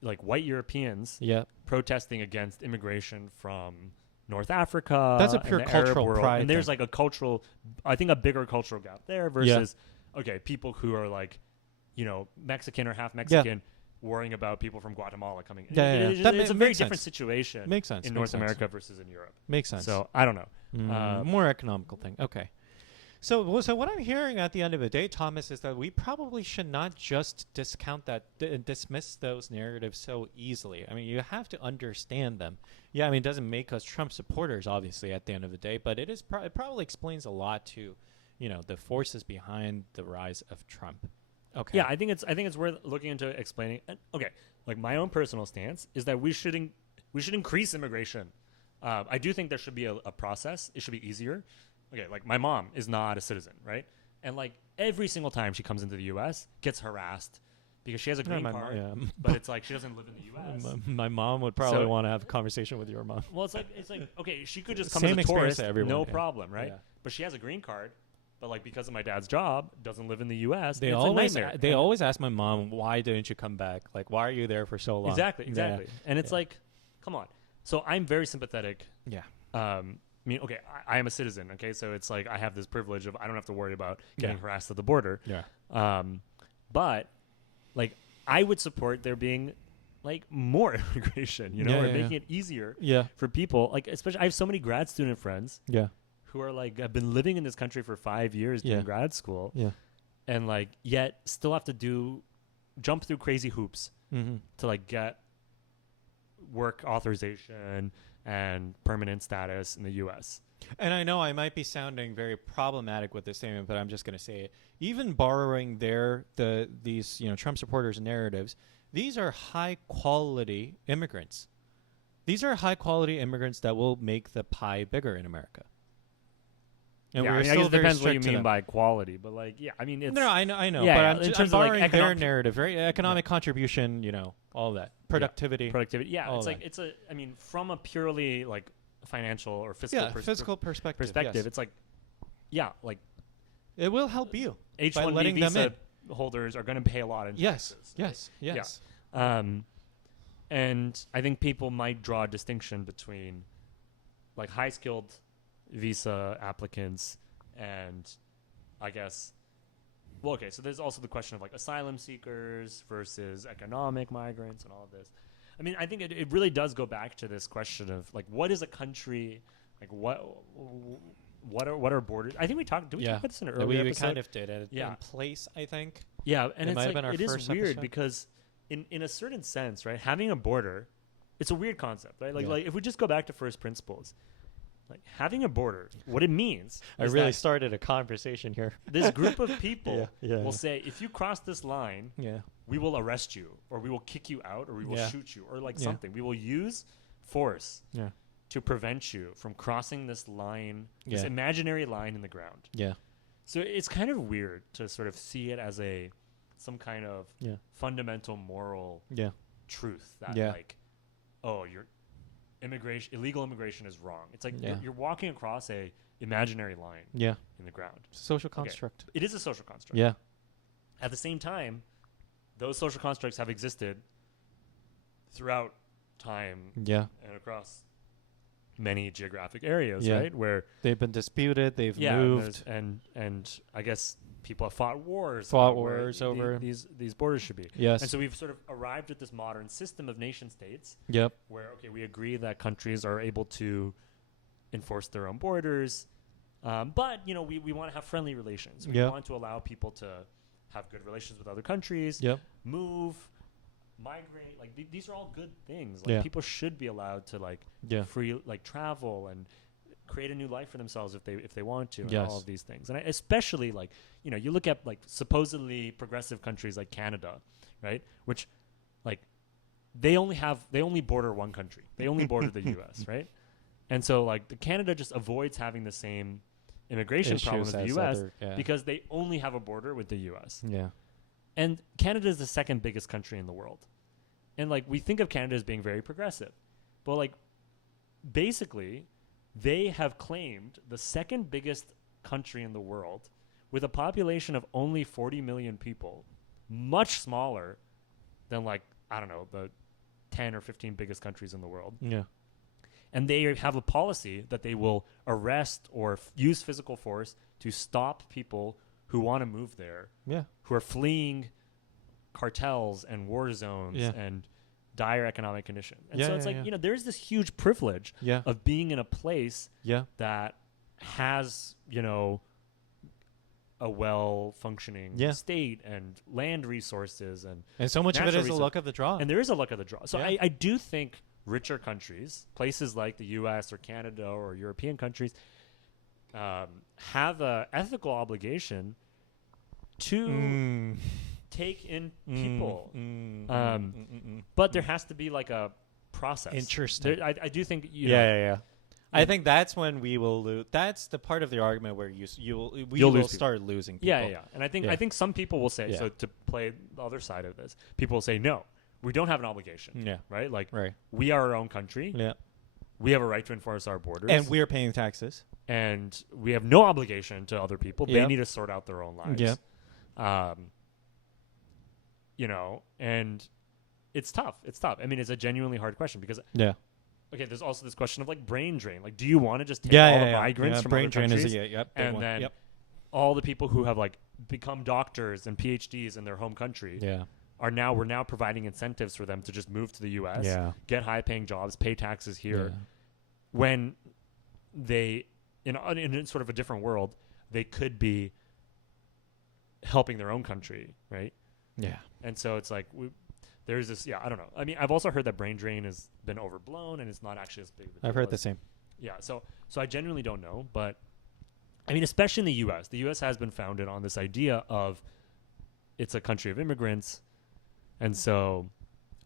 like white Europeans Yeah. protesting against immigration from North Africa. That's a and pure the Arab cultural world. pride And there's thing. like a cultural, I think a bigger cultural gap there versus, okay, people who are like, you know, Mexican or half Mexican worrying about people from Guatemala coming in. Yeah, yeah, It's, yeah. That it's a makes very sense. different situation Makes sense. in makes North sense. America versus in Europe. Makes sense. So I don't know. More economical thing. Okay. So what I'm hearing at the end of the day, Thomas, is that we probably should not just discount that, dismiss those narratives so easily. I mean, you have to understand them. Yeah, I mean, it doesn't make us Trump supporters, obviously, at the end of the day, but it is it probably explains a lot to, you know, the forces behind the rise of Trump. Okay. Yeah, I think it's worth looking into explaining. Okay, like my own personal stance is that we should increase immigration. I do think there should be a process. It should be easier. Okay, like my mom is not a citizen, right? And like every single time she comes into the U.S., gets harassed because she has a green card, but it's like she doesn't live in the U.S. My mom would probably So- want to have a conversation with your mom. Well, it's like okay, she could just come Same as a experience tourist, to everyone, no yeah. problem, right? Yeah. But she has a green card, but like because of my dad's job, doesn't live in the U.S. They it's always a nightmare. they And- always ask my mom, why didn't you come back? Like, why are you there for so long? exactly. Yeah. And it's Yeah. like, come on. So I'm very sympathetic. Yeah. I mean, okay, I am a citizen, okay? So it's like I have this privilege of I don't have to worry about getting harassed at the border. Yeah. But, like, I would support there being, like, more immigration, you know, or making it easier Yeah. for people. Like, especially, I have so many grad student friends Yeah. who are, like, have been living in this country for 5 years doing grad school. Yeah. And, like, yet still have to jump through crazy hoops Mm-hmm. to, like, get work authorization and permanent status in the U.S. And I know I might be sounding very problematic with this statement, but I'm just going to say it. Even borrowing these Trump supporters' narratives, these are high quality immigrants. These are high quality immigrants that will make the pie bigger in America. And yeah, we're I mean, I still guess it very depends what you strict to mean them. by quality, but like, yeah, I mean, it's No, I know, Yeah, but yeah, I'm, in I'm terms of, like, borrowing their economic- narrative, right? Economic contribution, all of that, productivity. productivity. Yeah, all it's like that. I mean, from a purely like financial or fiscal Physical perspective. perspective, yes. it's like, yeah, like It will help you by H-1B letting them visa in. holders are going to pay a lot in Yes, taxes. yes. And I think people might draw a distinction between like high skilled visa applicants and I guess, well, okay, so there's also the question of like asylum seekers versus economic migrants and all of this. I mean, I think it really does go back to this question of like, what is a country? Like, what are borders? I think we talked. Did we talk about this in an Yeah, earlier we episode? kind of did it Yeah. in place, I think. Yeah, and It it's might have like been our it is first weird episode. because in a certain sense, right, having a border, it's a weird concept, right? Like Yeah. like if we just go back to first principles, like having a border, what it means I is really that started a conversation here. this group of people Yeah. will say, if you cross this line, Yeah. we will arrest you, or we will kick you out, or we will Yeah. shoot you, or like Yeah. something. We will use force Yeah. to prevent you from crossing this line, this Yeah. imaginary line in the ground. Yeah. So it's kind of weird to sort of see it as some kind of Yeah. fundamental moral Yeah. truth that Yeah. like, oh, your illegal immigration is wrong. It's like Yeah. you're walking across a imaginary line Yeah. in the ground. Social construct. It is a social construct. Yeah. At the same time, those social constructs have existed throughout time Yeah. and across many geographic areas, Yeah. right? Where They've been disputed. They've yeah, moved. and I guess people have fought wars, Fought about where wars over- these borders should be. Yes. And so we've sort of arrived at this modern system of nation states Yep. where okay, we agree that countries are able to enforce their own borders, but you know we want to have friendly relations. We Yep. want to allow people to have good relations with other countries, Yep. move, migrate. Like these are all good things. Like Yeah. people should be allowed to like Yeah. free like travel and create a new life for themselves if they want to, and Yes. all of these things. And especially like you know you look at like supposedly progressive countries like Canada, right? Which like they only border one country. They only border the U.S. right? And so like the Canada just avoids having the same immigration problem as the U.S. because they only have a border with the U.S. Yeah. And Canada is the second biggest country in the world. And like we think of Canada as being very progressive. But like basically they have claimed the second biggest country in the world with a population of only 40 million people, much smaller than like I don't know, the 10 or 15 biggest countries in the world. Yeah. And they have a policy that they will arrest or use physical force to stop people who want to move there, Yeah. who are fleeing cartels and war zones Yeah. and dire economic conditions. And Yeah, so it's yeah, like, yeah. you know, there's this huge privilege Yeah. of being in a place Yeah. that has, you know, a well-functioning Yeah. state and land resources and And so much of it Natural is the resource- luck of the draw. and there is a luck of the draw. So Yeah. I do think richer countries, places like the U.S. or Canada or European countries, have a ethical obligation to take in people. But there has to be like a process. Interesting. I do think Yeah, know, yeah, yeah. I think that's when we will lose. That's the part of the argument where we You'll will lose people. start losing people. Yeah, yeah, yeah. And I Yeah. think some people will say, Yeah. so to play the other side of this, people will say, no, we don't have an obligation, Yeah. right? Like Right. we are our own country. Yeah. We have a right to enforce our borders. And we're paying taxes. And we have no obligation to other people. They Yep. need to sort out their own lives. Yep. You know, and it's tough. It's tough. I mean, it's a genuinely hard question because Yeah. okay, there's also this question of like brain drain. Like, do you want to just take Yeah. all Yeah. the yeah. migrants Yeah, from brain other drain countries is a yep. big and one. then Yep. all the people who have like become doctors and PhDs in their home country Yeah. we're now providing incentives for them to just move to the U.S., Yeah. get high-paying jobs, pay taxes here, Yeah. when they in sort of a different world they could be helping their own country, right? Yeah. And so it's like there's this, I don't know. I mean, I've also heard that brain drain has been overblown and it's not actually as big of a deal I've heard the as- same. Yeah, so I genuinely don't know, but I mean, especially in the U.S., the U.S. has been founded on this idea of it's a country of immigrants, and so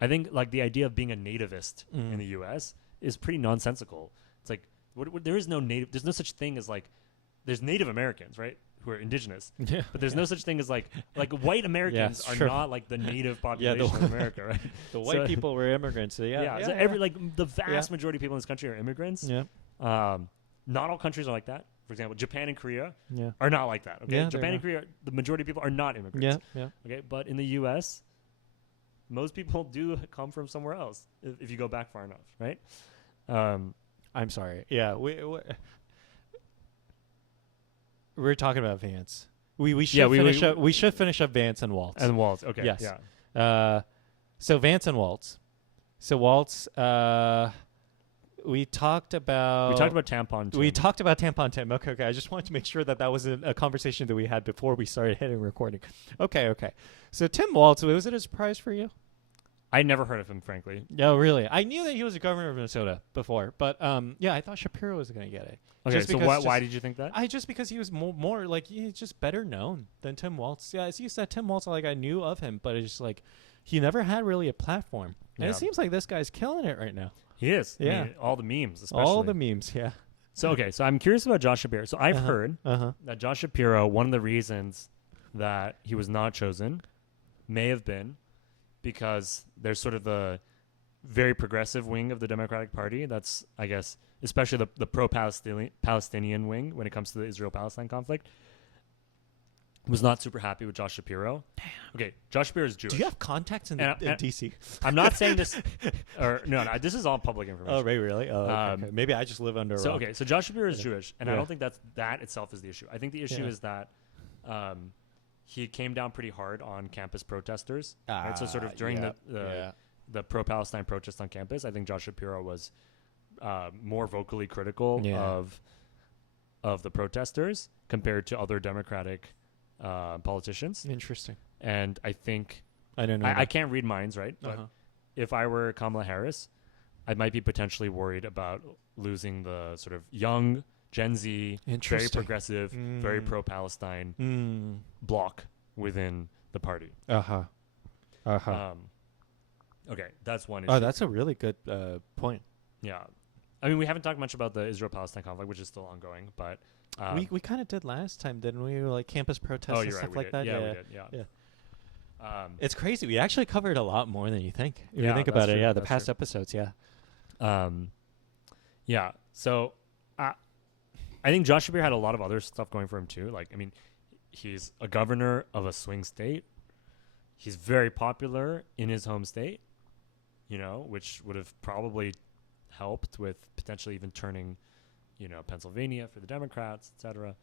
I think like the idea of being a nativist in the U.S. is pretty nonsensical. It's like there is no native. There's no such thing as like there's Native Americans, right, who are indigenous, Yeah. but there's no such thing as like white Americans it's are true. not like the native Yeah, population of America, right? The white So- people were immigrants. So yeah. So every like the vast Yeah. majority of people in this country are immigrants. Yeah. Not all countries are like that. For example, Japan and Korea Yeah. are not like that. Okay, Yeah, they're Japan and not. Korea, the majority of people are not immigrants. Yeah. Yeah. Okay, but in the U.S., most people do come from somewhere else if you go back far enough, right? I'm sorry. Yeah. We're talking about Vance. We should finish up. We should finish up Vance and Waltz. And Waltz. Okay. Yes. Yeah. So Vance and Waltz. So Waltz. We talked about tampon. We Tim. talked about tampon Tim. Okay. I just wanted to make sure that was a conversation that we had before we started hitting recording. Okay. So Tim Waltz, was it a surprise for you? I never heard of him, frankly. No, really. I knew that he was a governor of Minnesota before, but yeah, I thought Shapiro was going to get it. Okay, Just so because why did you think that? Just because he was more like he's just better known than Tim Waltz. Yeah, as you said, Tim Waltz, like I knew of him, but it's just like he never had really a platform. And Yeah. it seems like this guy's killing it right now. He is. Yeah. I mean, all the memes, especially. All the memes, yeah. So okay, so I'm curious about Josh Shapiro. So I've heard Uh-huh. that Josh Shapiro, one of the reasons that he was not chosen may have been because there's sort of the very progressive wing of the Democratic Party. That's, I guess, especially the pro-Palestinian wing when it comes to the Israel-Palestine conflict. was not super happy with Josh Shapiro. Damn. Okay, Josh Shapiro is Jewish. Do you have contacts in DC? I'm not saying this, or no, this is all public information. Oh, right, really? Oh, okay. Maybe I just live under a rock. So Josh Shapiro is Jewish, and I don't think that itself is the issue. I think the issue is that he came down pretty hard on campus protesters. Right? So sort of during the pro-Palestine protests on campus, I think Josh Shapiro was more vocally critical of the protesters compared to other Democratic politicians. Interesting. And I think I don't know. I can't read minds, right? But if I were Kamala Harris, I might be potentially worried about losing the sort of young Gen Z, very progressive, very pro-Palestine bloc within the party. Okay, that's one issue. Oh, that's a really good point. Yeah. I mean, we haven't talked much about the Israel-Palestine conflict, which is still ongoing, but we kind of did last time, didn't we? Like campus protests and stuff like that. Yeah, we did. Yeah. It's crazy. We actually covered a lot more than you think. If you think about it, the past episodes, yeah. So, I think Josh Shapiro had a lot of other stuff going for him too. Like, I mean, he's a governor of a swing state. He's very popular in his home state, which would have probably helped with potentially even turning, Pennsylvania for the Democrats, etc.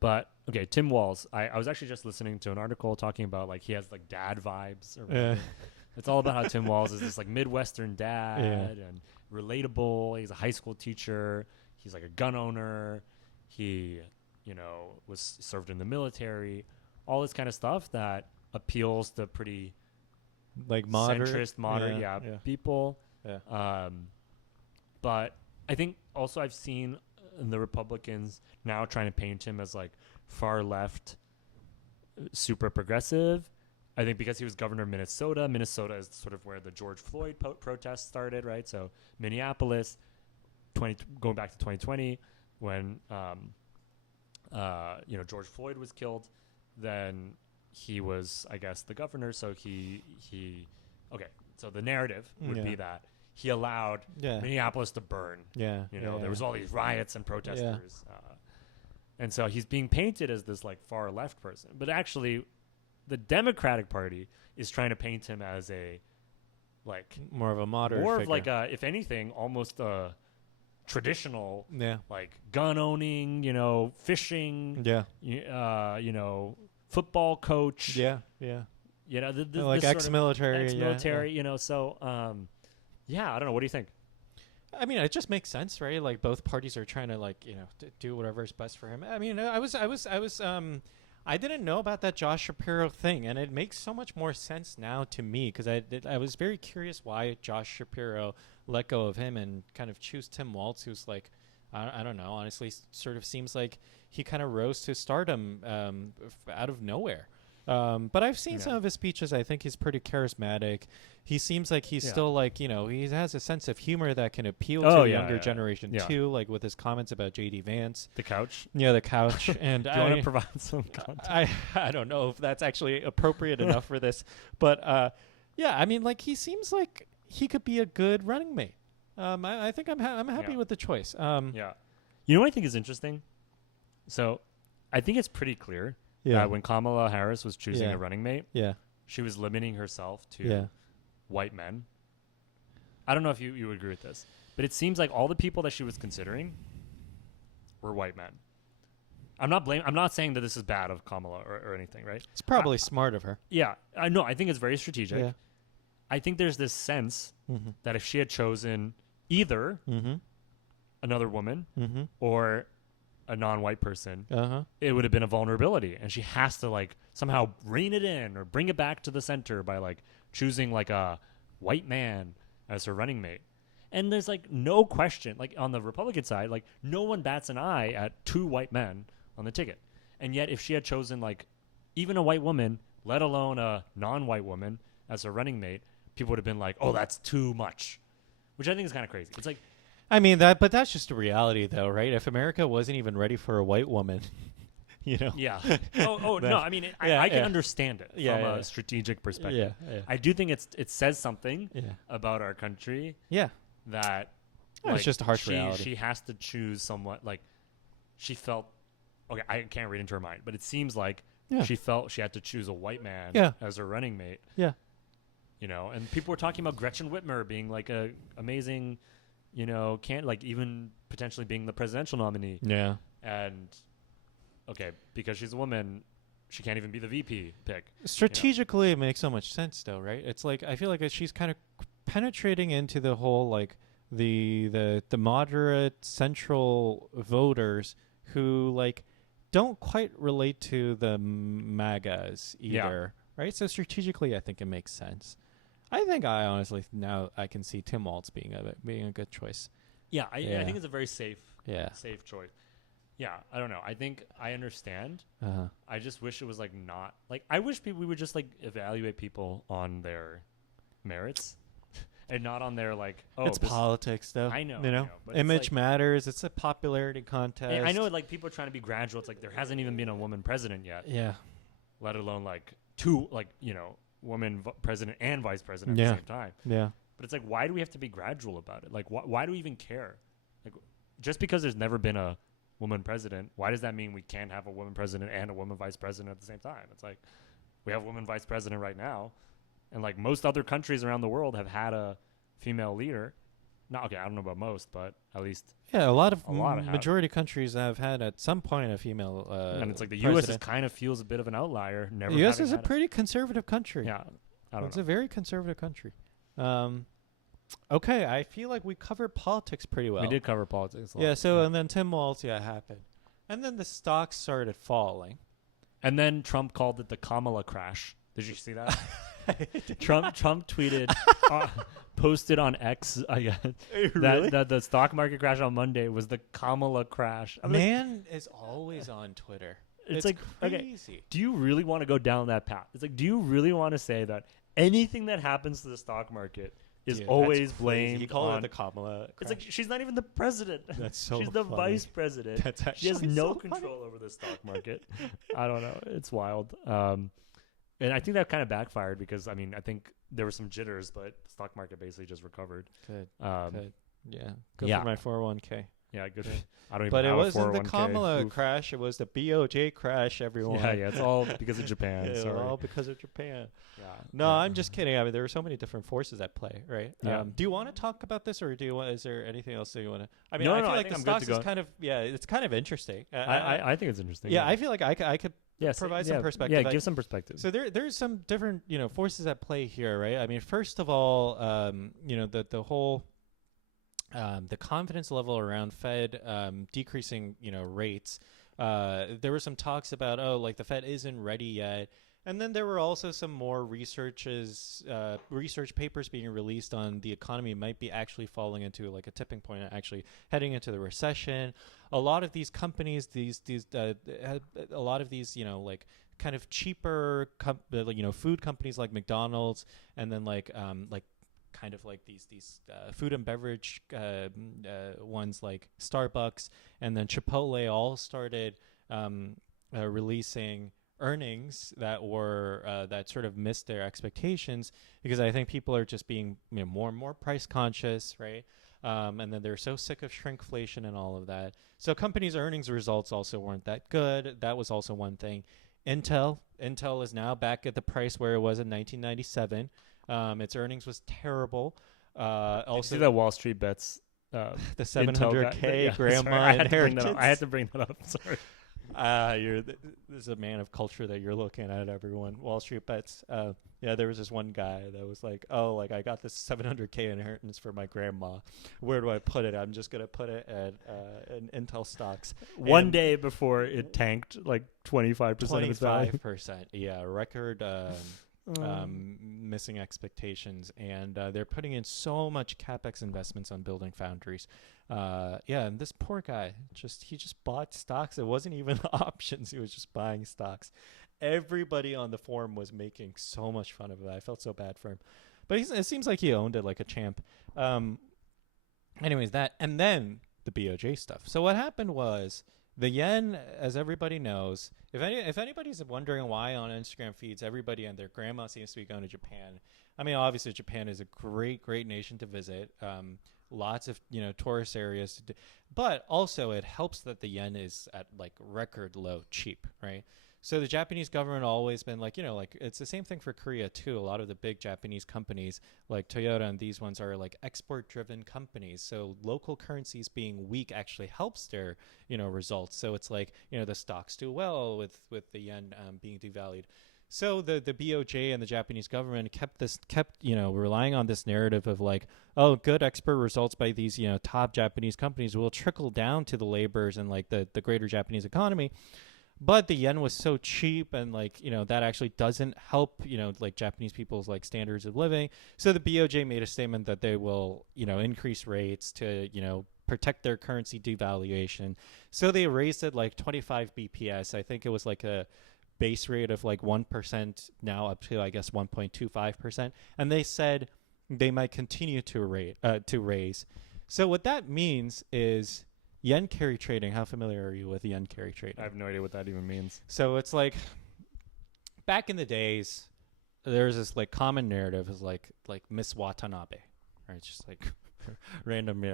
But okay, Tim Walz. I was actually just listening to an article talking about like he has like dad vibes or whatever. It's all about how Tim Walz is this like Midwestern dad and relatable. He's a high school teacher. He's like a gun owner. He, was served in the military. All this kind of stuff that appeals to pretty like moderate people. Yeah. But I think also I've seen the Republicans now trying to paint him as like far left, super progressive. I think because he was governor of Minnesota. Minnesota is sort of where the George Floyd protests started, right? So Minneapolis, going back to 2020, when George Floyd was killed, then he was, I guess, the governor. So so the narrative would be that he allowed Minneapolis to burn. There was all these riots and protesters. And so he's being painted as this like far left person. But actually, the Democratic Party is trying to paint him as a like more of a moderate more figure. of like a, if anything, almost a traditional like gun owning, fishing, football coach. Like ex-military. So I don't know. What do you think? I mean, it just makes sense, right? Like both parties are trying to like, do whatever is best for him. I mean, I didn't know about that Josh Shapiro thing, and it makes so much more sense now to me because I was very curious why Josh Shapiro let go of him and kind of choose Tim Walz, who's like, I don't know, honestly, sort of seems like he kind of rose to stardom out of nowhere. But I've seen some of his speeches. I think he's pretty charismatic. He seems like he's still like, he has a sense of humor that can appeal to the younger generation too, like with his comments about J.D. Vance. The couch? Yeah, the couch. And do you want to provide some context? I don't know if that's actually appropriate enough for this. But I mean, like he seems like he could be a good running mate. I think I'm happy with the choice. You know what I think is interesting? So I think it's pretty clear that when Kamala Harris was choosing a running mate, she was limiting herself to white men. I don't know if you would agree with this, but it seems like all the people that she was considering were white men. I'm not saying that this is bad of Kamala or anything, right? It's probably smart of her. Yeah, I know. I think it's very strategic. Yeah. I think there's this sense that if she had chosen either another woman or a non-white person, it would have been a vulnerability, and she has to like somehow rein it in or bring it back to the center by like choosing like a white man as her running mate. And there's like no question, like on the Republican side, like no one bats an eye at two white men on the ticket. And yet if she had chosen like even a white woman, let alone a non-white woman as her running mate, people would have been like, oh, that's too much, which I think is kind of crazy. It's like, I mean, but that's just a reality though, right? If America wasn't even ready for a white woman, Yeah. No, I mean, I can understand it from a strategic perspective. I do think it says something about our country. Yeah. That it's just a harsh reality. She has to choose somewhat, like she felt okay, I can't read into her mind, but it seems like Yeah. she felt she had to choose a white man Yeah. as her running mate. Yeah. And people were talking about Gretchen Whitmer being like a amazing, can't like even potentially being the presidential nominee. Yeah. And okay, because she's a woman, she can't even be the VP pick. Strategically, it makes so much sense, though, right? It's like I feel like she's kind of penetrating into the whole like the moderate central voters who like don't quite relate to the MAGAs either, right? So strategically, I think it makes sense. I think I honestly now I can see Tim Walz being a good choice. Yeah, I think it's a very safe choice. Yeah, I don't know. I think I understand. I just wish it was like not like I wish we would just like evaluate people on their merits and not on their like it's politics though. I know. But image matters. It's a popularity contest. I know like people are trying to be gradual. It's like there hasn't even been a woman president yet. Yeah. Let alone like two like woman president and vice president at the same time. Yeah. But it's like why do we have to be gradual about it? Like why do we even care? Like just because there's never been a woman president, why does that mean we can't have a woman president and a woman vice president at the same time? It's like we have a woman vice president right now, and like most other countries around the world have had a female leader. I don't know about most, but at least a lot of majority countries have had at some point a female and it's like the president. U.S. kind of feels a bit of an outlier. The U.S. is a pretty conservative country. Yeah, it's a very conservative country. Okay, I feel like we covered politics pretty well. We did cover politics a lot. Yeah, so and then Tim Walz, happened. And then the stocks started falling. And then Trump called it the Kamala crash. Did you see that? Trump tweeted, posted on X, really? that the stock market crash on Monday was the Kamala crash. Man is always on Twitter. It's like crazy. Okay, do you really want to go down that path? It's like, do you really want to say that anything that happens to the stock market is always blamed? You call her the Kamala crash. It's like she's not even the president. That's so She's the funny. vice president. That's actually she has no so control funny. over the stock market. I don't know. It's wild. And I think that kind of backfired because, I think there were some jitters, but the stock market basically just recovered. Good. Good. Yeah. Good for my 401k. Yeah, good. I don't even But have it wasn't a 401k. the Kamala crash. It was the BOJ crash, everyone. Yeah, it's all because of Japan. It's Sorry. all because of Japan. Yeah. No, I'm just kidding. There were so many different forces at play, right? Yeah. Do you want to talk about this, or is there anything else that you want to? I No, feel like think the I'm stocks good to is kind of it's kind of interesting. I think it's interesting. I feel like I could Yes, provide some perspective. Yeah, give some perspective. So there's some different forces at play here, right? First of all, the whole the confidence level around Fed decreasing rates. There were some talks about the Fed isn't ready yet. And then there were also some more research papers being released on the economy might be actually falling into like a tipping point and actually heading into the recession. A lot of these companies, a lot of these, kind of cheaper, food companies like McDonald's, and then kind of like these food and beverage ones like Starbucks and then Chipotle all started releasing earnings that were that sort of missed their expectations because I think people are just being more and more price conscious, right? And then they're so sick of shrinkflation and all of that. So companies' earnings results also weren't that good. That was also one thing. Intel is now back at the price where it was in 1997. Its earnings was terrible. Also, see that Wall Street bets the 700K grandma inheritance. I had to bring that up. Sorry. This is a man of culture that you're looking at, everyone. Wall Street bets. There was this one guy that was like, I got this 700K inheritance for my grandma. Where do I put it? I'm just going to put it at in Intel stocks. One day before it tanked like 25% of its value. 25%. Yeah, record missing expectations. And they're putting in so much CapEx investments on building foundries. And this poor guy, he just bought stocks. It wasn't even options. He was just buying stocks. Everybody on the forum was making so much fun of it. I felt so bad for him. But it seems like he owned it like a champ. Anyways, that, and then the BOJ stuff. So what happened was the yen, as everybody knows, if anybody's wondering why on Instagram feeds everybody and their grandma seems to be going to Japan, obviously Japan is a great, great nation to visit. lots of tourist areas to do. But also it helps that the yen is at like record low cheap, right? So the Japanese government always been like, like it's the same thing for Korea too. A lot of the big Japanese companies like Toyota and these ones are like export driven companies. So local currencies being weak actually helps their, results. So it's like, the stocks do well with the yen being devalued. So the BOJ and the Japanese government kept relying on this narrative of like, oh, good export results by these top Japanese companies will trickle down to the laborers and like the greater Japanese economy. But the yen was so cheap, and like that actually doesn't help like Japanese people's like standards of living. So the BOJ made a statement that they will increase rates to protect their currency devaluation. So they raised it like 25 BPS. I think it was like a base rate of like 1% now up to I guess 1.25%, and they said they might continue to raise. So what that means is yen carry trading. How familiar are you with yen carry trading? I have no idea what that even means. So it's like back in the days, there's this like common narrative is like Miss Watanabe, right? It's just like random,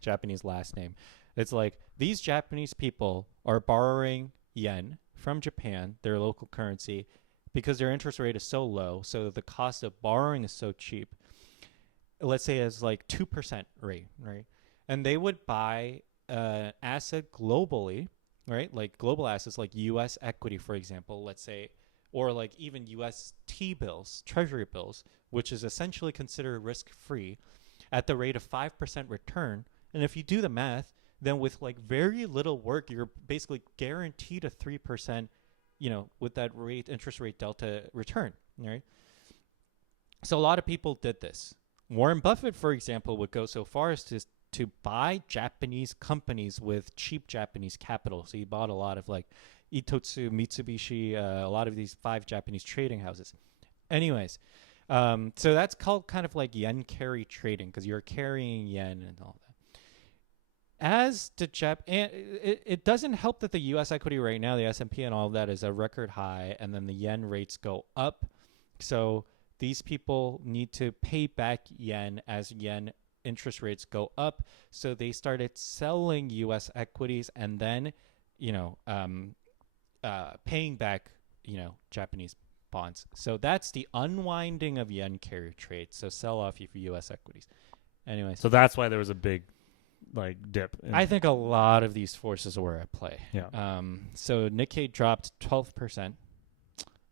Japanese last name. It's like these Japanese people are borrowing yen from Japan, their local currency, because their interest rate is so low. So the cost of borrowing is so cheap. Let's say it's like 2% rate, right? And they would buy asset globally, right? Like global assets like U.S. equity, for example, let's say, or like even U.S. T-bills, treasury bills, which is essentially considered risk-free at the rate of 5% return. And if you do the math, then with like very little work, you're basically guaranteed a 3%, with that interest rate delta return, right? So a lot of people did this. Warren Buffett, for example, would go so far as to buy Japanese companies with cheap Japanese capital. So he bought a lot of like Itotsu, Mitsubishi, a lot of these 5 Japanese trading houses. Anyways, so that's called kind of like yen carry trading because you're carrying yen and all that. As the it doesn't help that the U.S. equity right now, the S&P and all of that is a record high, and then the yen rates go up. So these people need to pay back yen as yen interest rates go up. So they started selling U.S. equities and then, paying back, Japanese bonds. So that's the unwinding of yen carry trade. So sell off your U.S. equities. Anyway, So that's why there was a big like dip. I think a lot of these forces were at play. Yeah. So Nikkei dropped 12%,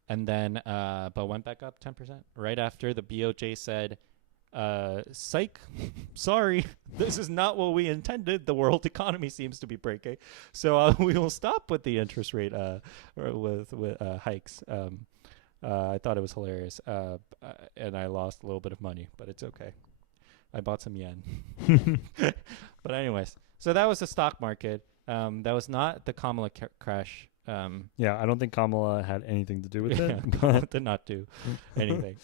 and then but went back up 10% right after the BOJ said, "Psych, sorry, this is not what we intended. The world economy seems to be breaking, so we will stop with the interest rate with hikes." I thought it was hilarious, and I lost a little bit of money, but it's okay. I bought some yen. But anyways, so that was the stock market. That was not the Kamala crash. Yeah, I don't think Kamala had anything to do with it. But did not do anything.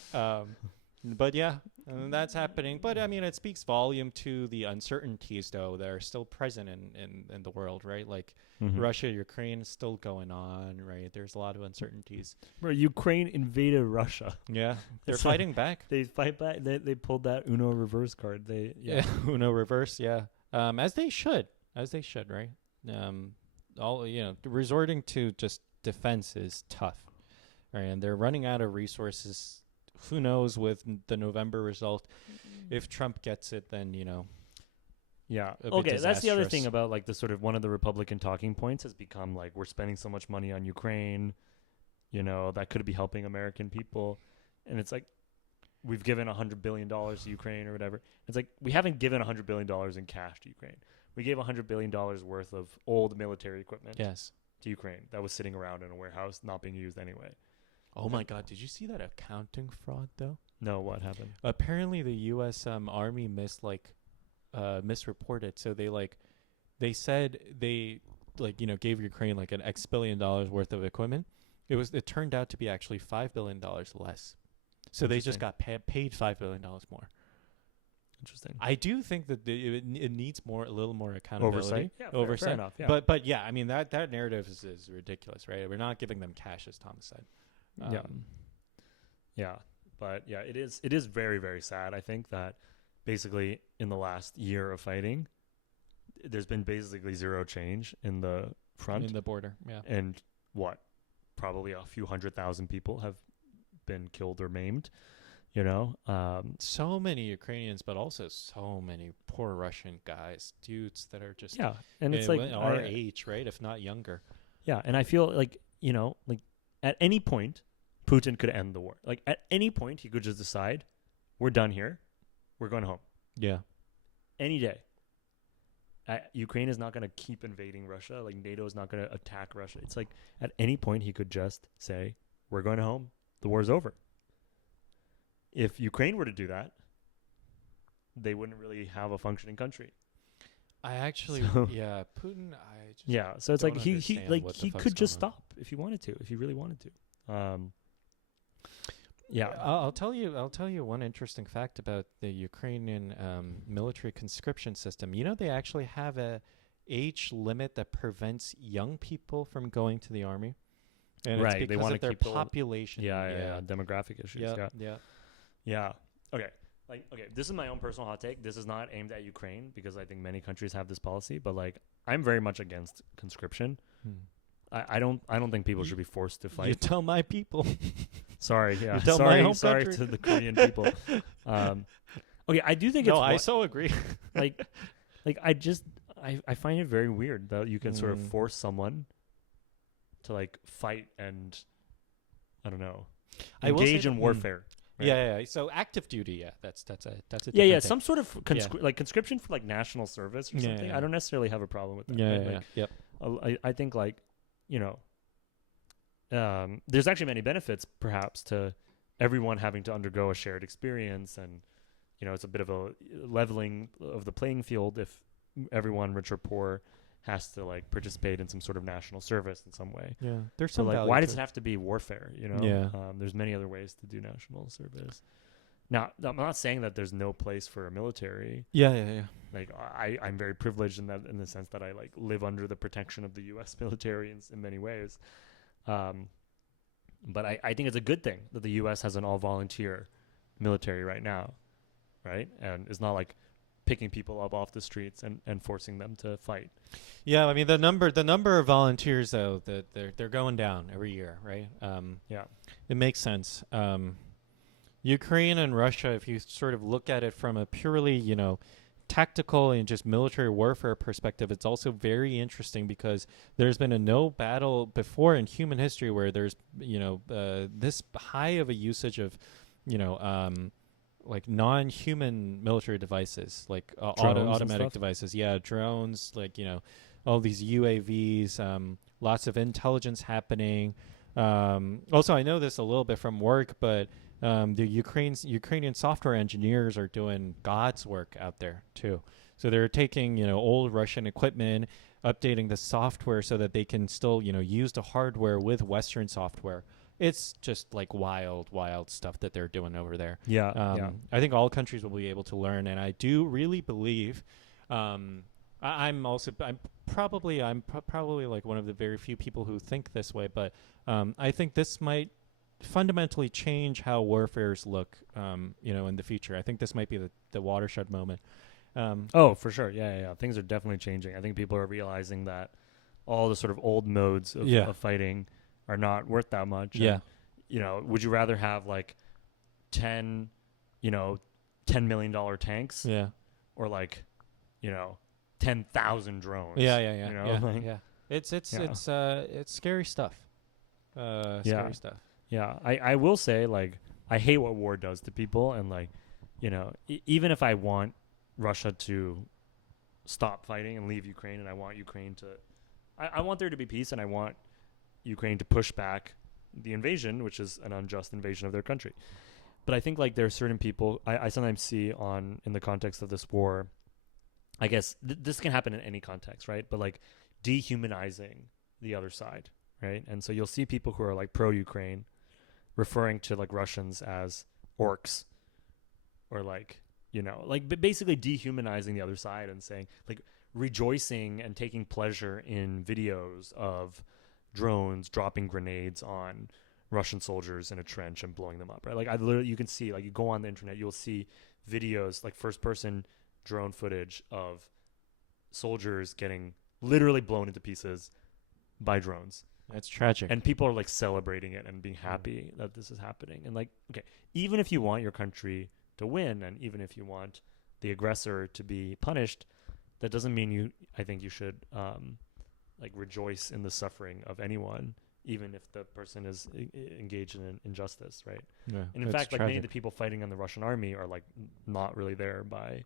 But yeah, that's happening. But I mean, it speaks volume to the uncertainties, though, that are still present in the world, right? Like Russia, Ukraine is still going on, right? There's a lot of uncertainties. Bro, Ukraine invaded Russia. Yeah, they're fighting back. They fight back. They pulled that Uno reverse card. Yeah, Uno reverse. Yeah, as they should, right? All resorting to just defense is tough, right? And they're running out of resources. Who knows with the November result? If Trump gets it, then yeah. Okay, that's the other thing about like the sort of one of the Republican talking points has become like we're spending so much money on Ukraine, that could be helping American people, and it's like we've given $100 billion to Ukraine or whatever. It's like we haven't given $100 billion in cash to Ukraine. We gave $100 billion worth of old military equipment to Ukraine that was sitting around in a warehouse not being used anyway. Oh my God! Did you see that accounting fraud though? No, what happened? Apparently, the U.S. Army misreported. So they said they gave Ukraine like an X billion dollars worth of equipment. It turned out to be actually $5 billion less. So they just got paid $5 billion more. Interesting. I do think that it needs a little more accountability. Oversight? Yeah, fair enough. Yeah. But yeah, I mean that narrative is ridiculous, right? We're not giving them cash, as Thomas said. Yeah. But yeah, it is very, very sad. I think that basically in the last year of fighting, there's been basically zero change in the front. In the border, yeah. And what? Probably a few 100,000 people have been killed or maimed, you know? So many Ukrainians, but also so many poor Russian guys, dudes that are just Yeah. And it's like our age, right? If not younger. Yeah. And I feel like, like at any point, Putin could end the war. Like at any point, he could just decide, we're done here. We're going home. Yeah. Any day. Ukraine is not going to keep invading Russia. Like NATO is not going to attack Russia. It's like at any point he could just say, we're going home. The war's over. If Ukraine were to do that, they wouldn't really have a functioning country. I actually, Putin, I just so it's like he he could just stop if he wanted to, if he really wanted to. I'll tell you one interesting fact about the Ukrainian military conscription system. You know, they actually have a age limit that prevents young people from going to the army. And right, it's they because want of to their keep population. Demographic issues. Yeah. Okay. This is my own personal hot take. This is not aimed at Ukraine because I think many countries have this policy, but like I'm very much against conscription. I don't think people should be forced to fight. You tell my people. Sorry, yeah. You tell my home sorry country. to the Korean people. Okay, I do think it's I so agree. like I find it very weird that you can sort of force someone to like fight and I don't know, engage in warfare. Right? Yeah. So active duty, that's a different thing. thing. Some sort of like conscription for like national service or something. I don't necessarily have a problem with that. I think like, there's actually many benefits perhaps to everyone having to undergo a shared experience, and it's a bit of a leveling of the playing field if everyone, rich or poor, has to like participate in some sort of national service in some way. Yeah, there's some like value why to does it have to be warfare? There's many other ways to do national service. Now, I'm not saying that there's no place for a military. Yeah. Like I'm very privileged in the sense that I like live under the protection of the U.S. military in many ways. But I think it's a good thing that the U.S. has an all-volunteer military right now, right? And it's not like picking people up off the streets and forcing them to fight. Yeah, I mean the number of volunteers though that they're going down every year, right? It makes sense. Ukraine and Russia, if you sort of look at it from a purely tactical and just military warfare perspective, it's also very interesting because there's been no battle before in human history where there's this high of a usage of like non-human military devices, like automatic devices. Yeah, drones, like all these UAVs, lots of intelligence happening. Also, I know this a little bit from work, but the Ukrainian software engineers are doing God's work out there too. So they're taking old Russian equipment, updating the software so that they can still use the hardware with Western software. It's just like wild stuff that they're doing over there. Yeah. I think all countries will be able to learn, and I do really believe. I'm probably like one of the very few people who think this way, but I think this might fundamentally change how warfares look, in the future. I think this might be the watershed moment. For sure. Yeah. Things are definitely changing. I think people are realizing that all the sort of old modes of fighting are not worth that much. Yeah. And, would you rather have like 10 $10 million tanks? Yeah. Or like, 10,000 drones. Yeah. It's scary stuff. Scary stuff. Yeah. I will say, like, I hate what war does to people. And like, even if I want Russia to stop fighting and leave Ukraine, and I want Ukraine to, I want there to be peace, and I want Ukraine to push back the invasion, which is an unjust invasion of their country. But I think like there are certain people I sometimes see in the context of this war, I guess this can happen in any context, right? But like dehumanizing the other side, right? And so you'll see people who are like pro-Ukraine referring to like Russians as orcs, or like, basically dehumanizing the other side and saying like rejoicing and taking pleasure in videos of drones dropping grenades on Russian soldiers in a trench and blowing them up, right? Like I literally, you can see, like you go on the internet, you'll see videos, like first person drone footage of soldiers getting literally blown into pieces by drones. That's tragic. And people are like celebrating it and being happy that this is happening. And like, okay, even if you want your country to win, and even if you want the aggressor to be punished, that doesn't mean I think you should like rejoice in the suffering of anyone, even if the person is engaged in an injustice, right? Yeah, and in fact, like many of the people fighting in the Russian army are like not really there by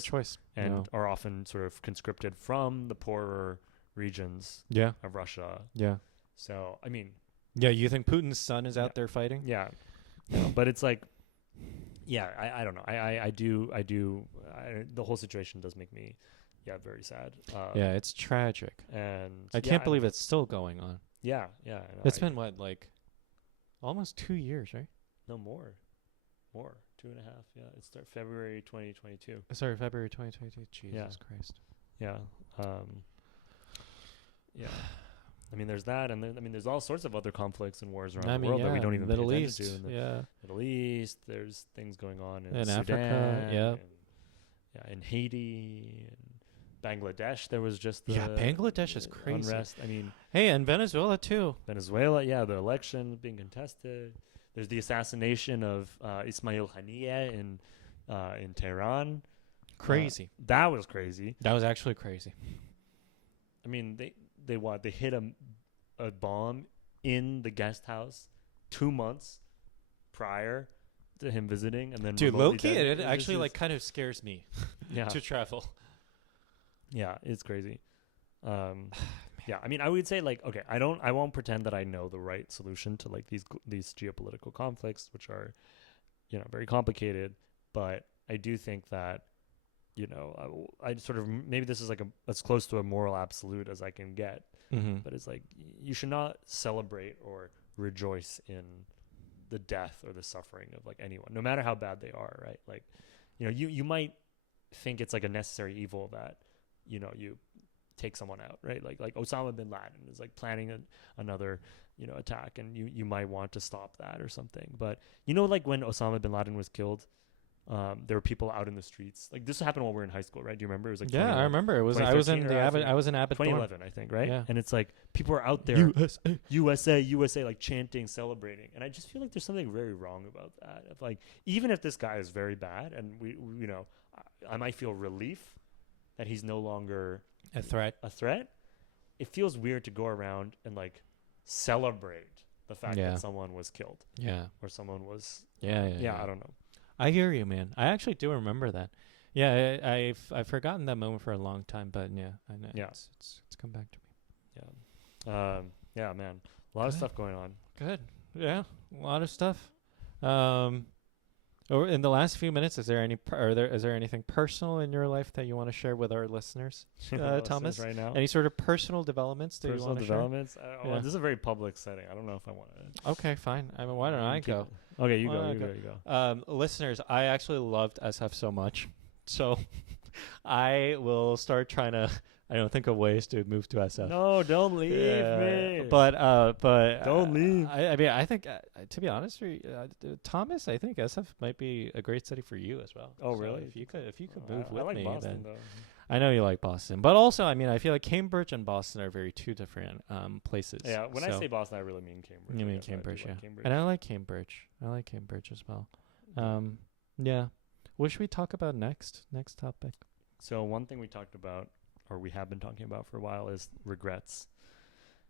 choice, and are often sort of conscripted from the poorer regions of Russia. Yeah. So, I mean, yeah, you think Putin's son is out there fighting? Yeah. But it's like, yeah, I don't know. I do. The whole situation does make me, very sad. Yeah, it's tragic. And I can't believe it's still going on. Yeah. It's been what, like almost 2 years, right? No, more. 2.5. Yeah. It started February 2022. Sorry, February 2022. Jesus Christ. Yeah. Yeah. I mean, there's that, and there's all sorts of other conflicts and wars around the world that we don't even pay attention to. In the Middle East, there's things going on in Sudan, Africa, in Haiti, and Bangladesh. There was just Bangladesh is crazy. Unrest. I mean, hey, and Venezuela too. Venezuela, the election being contested. There's the assassination of Ismail Haniyeh in Tehran. Crazy. That was crazy. That was actually crazy. I mean, they hit a bomb in the guest house 2 months prior to him visiting, and then dude, low-key, it actually like kind of scares me to travel. Yeah, it's crazy. Yeah, I mean, I would say like, okay, I won't pretend that I know the right solution to like these geopolitical conflicts, which are, very complicated, but I do think that, I sort of, maybe this is like as close to a moral absolute as I can get, but it's like, you should not celebrate or rejoice in the death or the suffering of like anyone, no matter how bad they are, right? Like, you might think it's like a necessary evil that, you take someone out, right? Like Osama bin Laden is like planning another, attack, and you might want to stop that or something. But, like when Osama bin Laden was killed, there were people out in the streets. Like this happened while we were in high school, right? Do you remember? It was like I remember. It was I was in Abbott 2011, I think, right? Yeah. And it's like people are out there, USA, like chanting, celebrating, and I just feel like there's something very wrong about that. If like even if this guy is very bad, and we I might feel relief that he's no longer a threat. It feels weird to go around and like celebrate the fact that someone was killed. Yeah. Or someone was. Yeah. I don't know. I hear you, man. I actually do remember that. Yeah, I've forgotten that moment for a long time, but I know it's come back to me. Yeah, man. A lot of stuff going on. Good. Yeah, a lot of stuff. In the last few minutes, is there anything personal in your life that you want to share with our listeners, Thomas? Right now, any sort of personal developments that you want to share? This is a very public setting. I don't know if I want to. Okay, fine. I mean, why don't I go? Okay, you go. Listeners, I actually loved SF so much, so I will start trying to. Think of ways to move to SF. No, don't leave me. But don't leave. I think to be honest, Thomas, I think SF might be a great city for you as well. Oh, so really? If you could move with I like me, Boston, then though. I know you like Boston, but also I feel like Cambridge and Boston are very two different places. Yeah, when I say Boston, I really mean Cambridge. You mean Cambridge, yeah. And I like Cambridge. I like Cambridge as well. Yeah. What should we talk about next? Next topic. So one thing we talked about, or we have been talking about for a while, is regrets.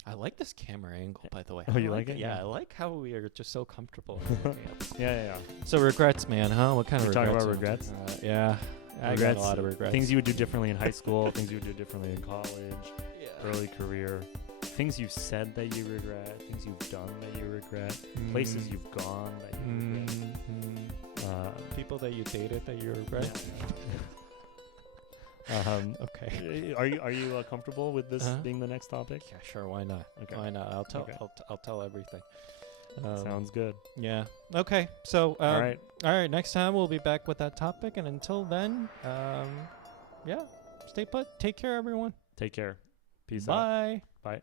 I like this camera angle, by the way. Oh, you like it? Yeah, I like how we are just so comfortable. Yeah. So regrets, man, huh? What kind of regrets? Talking about regrets? Yeah. I got a lot of regrets. Things you would do differently in high school, things you would do differently in college, early career, things you said that you regret, things you've done that you regret, places you've gone that you regret. People that you dated that you regret. Okay. Are you comfortable with this being the next topic? Yeah, sure. Why not? Okay. Why not? I'll tell everything. Sounds good. Yeah. Okay. So. All right. Next time we'll be back with that topic, and until then, stay put. Take care, everyone. Take care. Peace out. Bye. Bye.